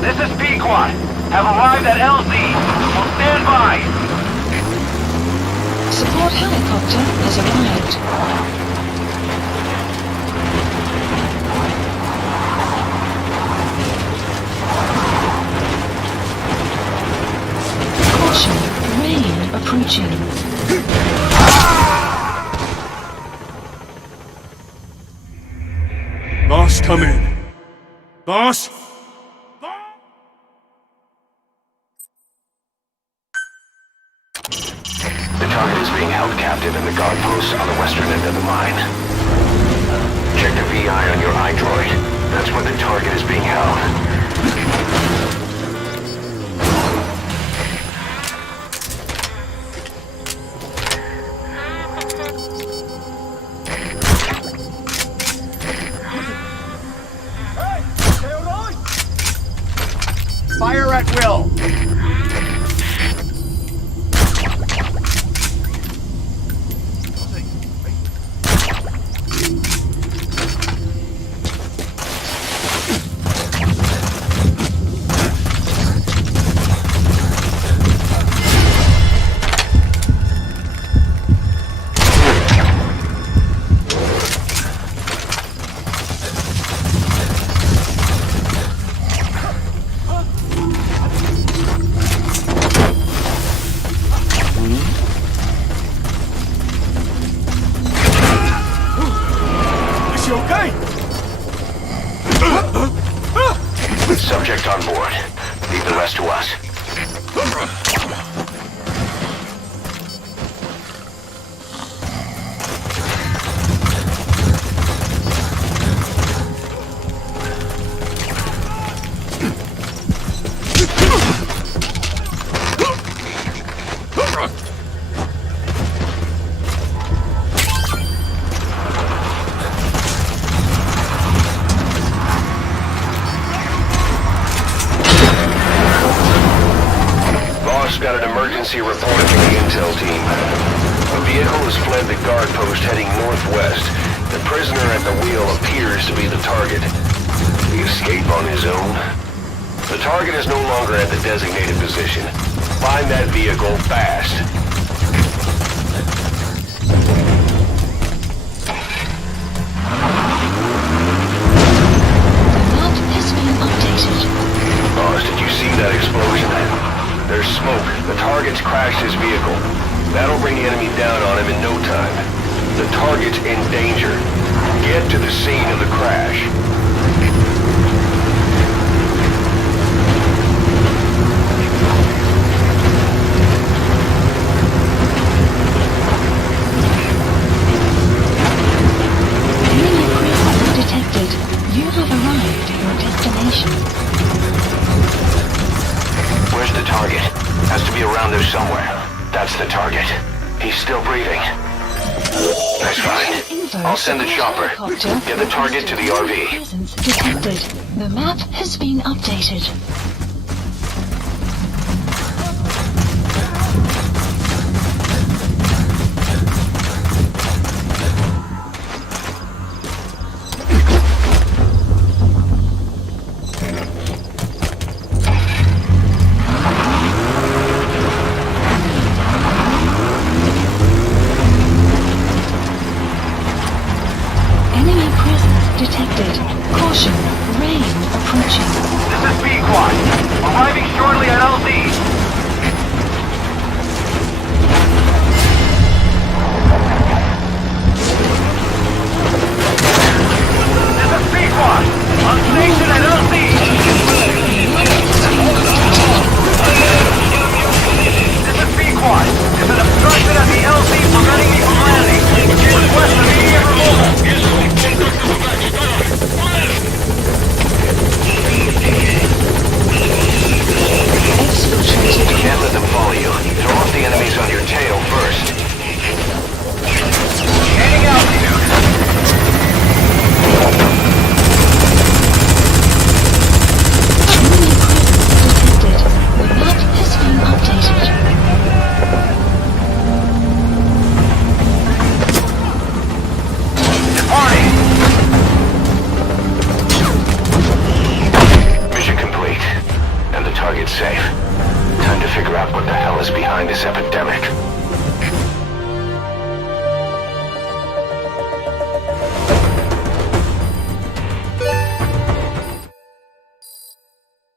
This is Pequod. Have arrived at LZ. Will stand by. Support helicopter has arrived. Caution, rain approaching. Boss, come in. Boss? The target is being held captive in the guard post on the western end of the mine. Check the VI on your iDroid. That's where the target is being held. Fire at will. Subject on board. Leave the rest to us. Got an emergency report from the intel team. A vehicle has fled the guard post heading northwest. The prisoner at the wheel appears to be the target. He escaped on his own. The target is no longer at the designated position. Find that vehicle fast. The map has been updated. Boss, did you see that explosion? There's smoke. The target's crashed his vehicle. That'll bring the enemy down on him in no time. The target's in danger. Get to the scene of the crash. Enemy presence detected. You have arrived at your destination. Where's the target? Has to be around there somewhere. That's the target. He's still breathing. Nice find. I'll send the chopper. Get the target to the RV. Presence detected. The map has been updated. Detected. Caution. Rain approaching. This is Pequod.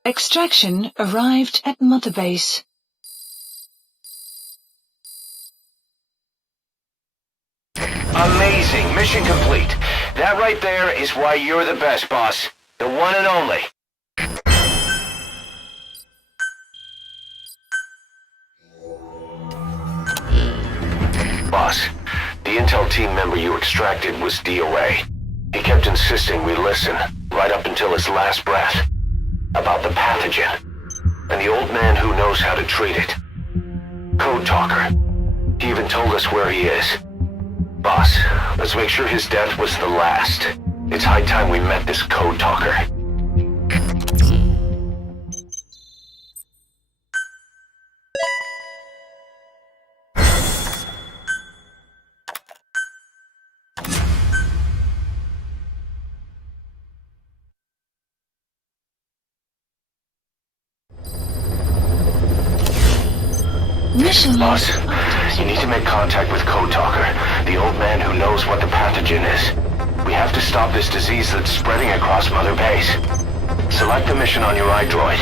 Extraction arrived at Mother Base. Amazing. Mission complete. That right there is why you're the best, boss. The one and only. Boss, the intel team member you extracted was DOA. He kept insisting we listen, right up until his last breath, about the pathogen, and the old man who knows how to treat it. Code Talker. He even told us where he is. Boss, let's make sure his death was the last. It's high time we met this Code Talker. Mission Boss, you need to make contact with Code Talker, the old man who knows what the pathogen is. We have to stop this disease that's spreading across Mother Base. Select the mission on your iDroid.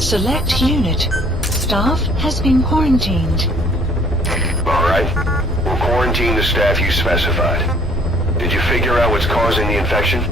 Select unit. Staff has been quarantined. All right. We'll quarantine the staff you specified. Did you figure out what's causing the infection?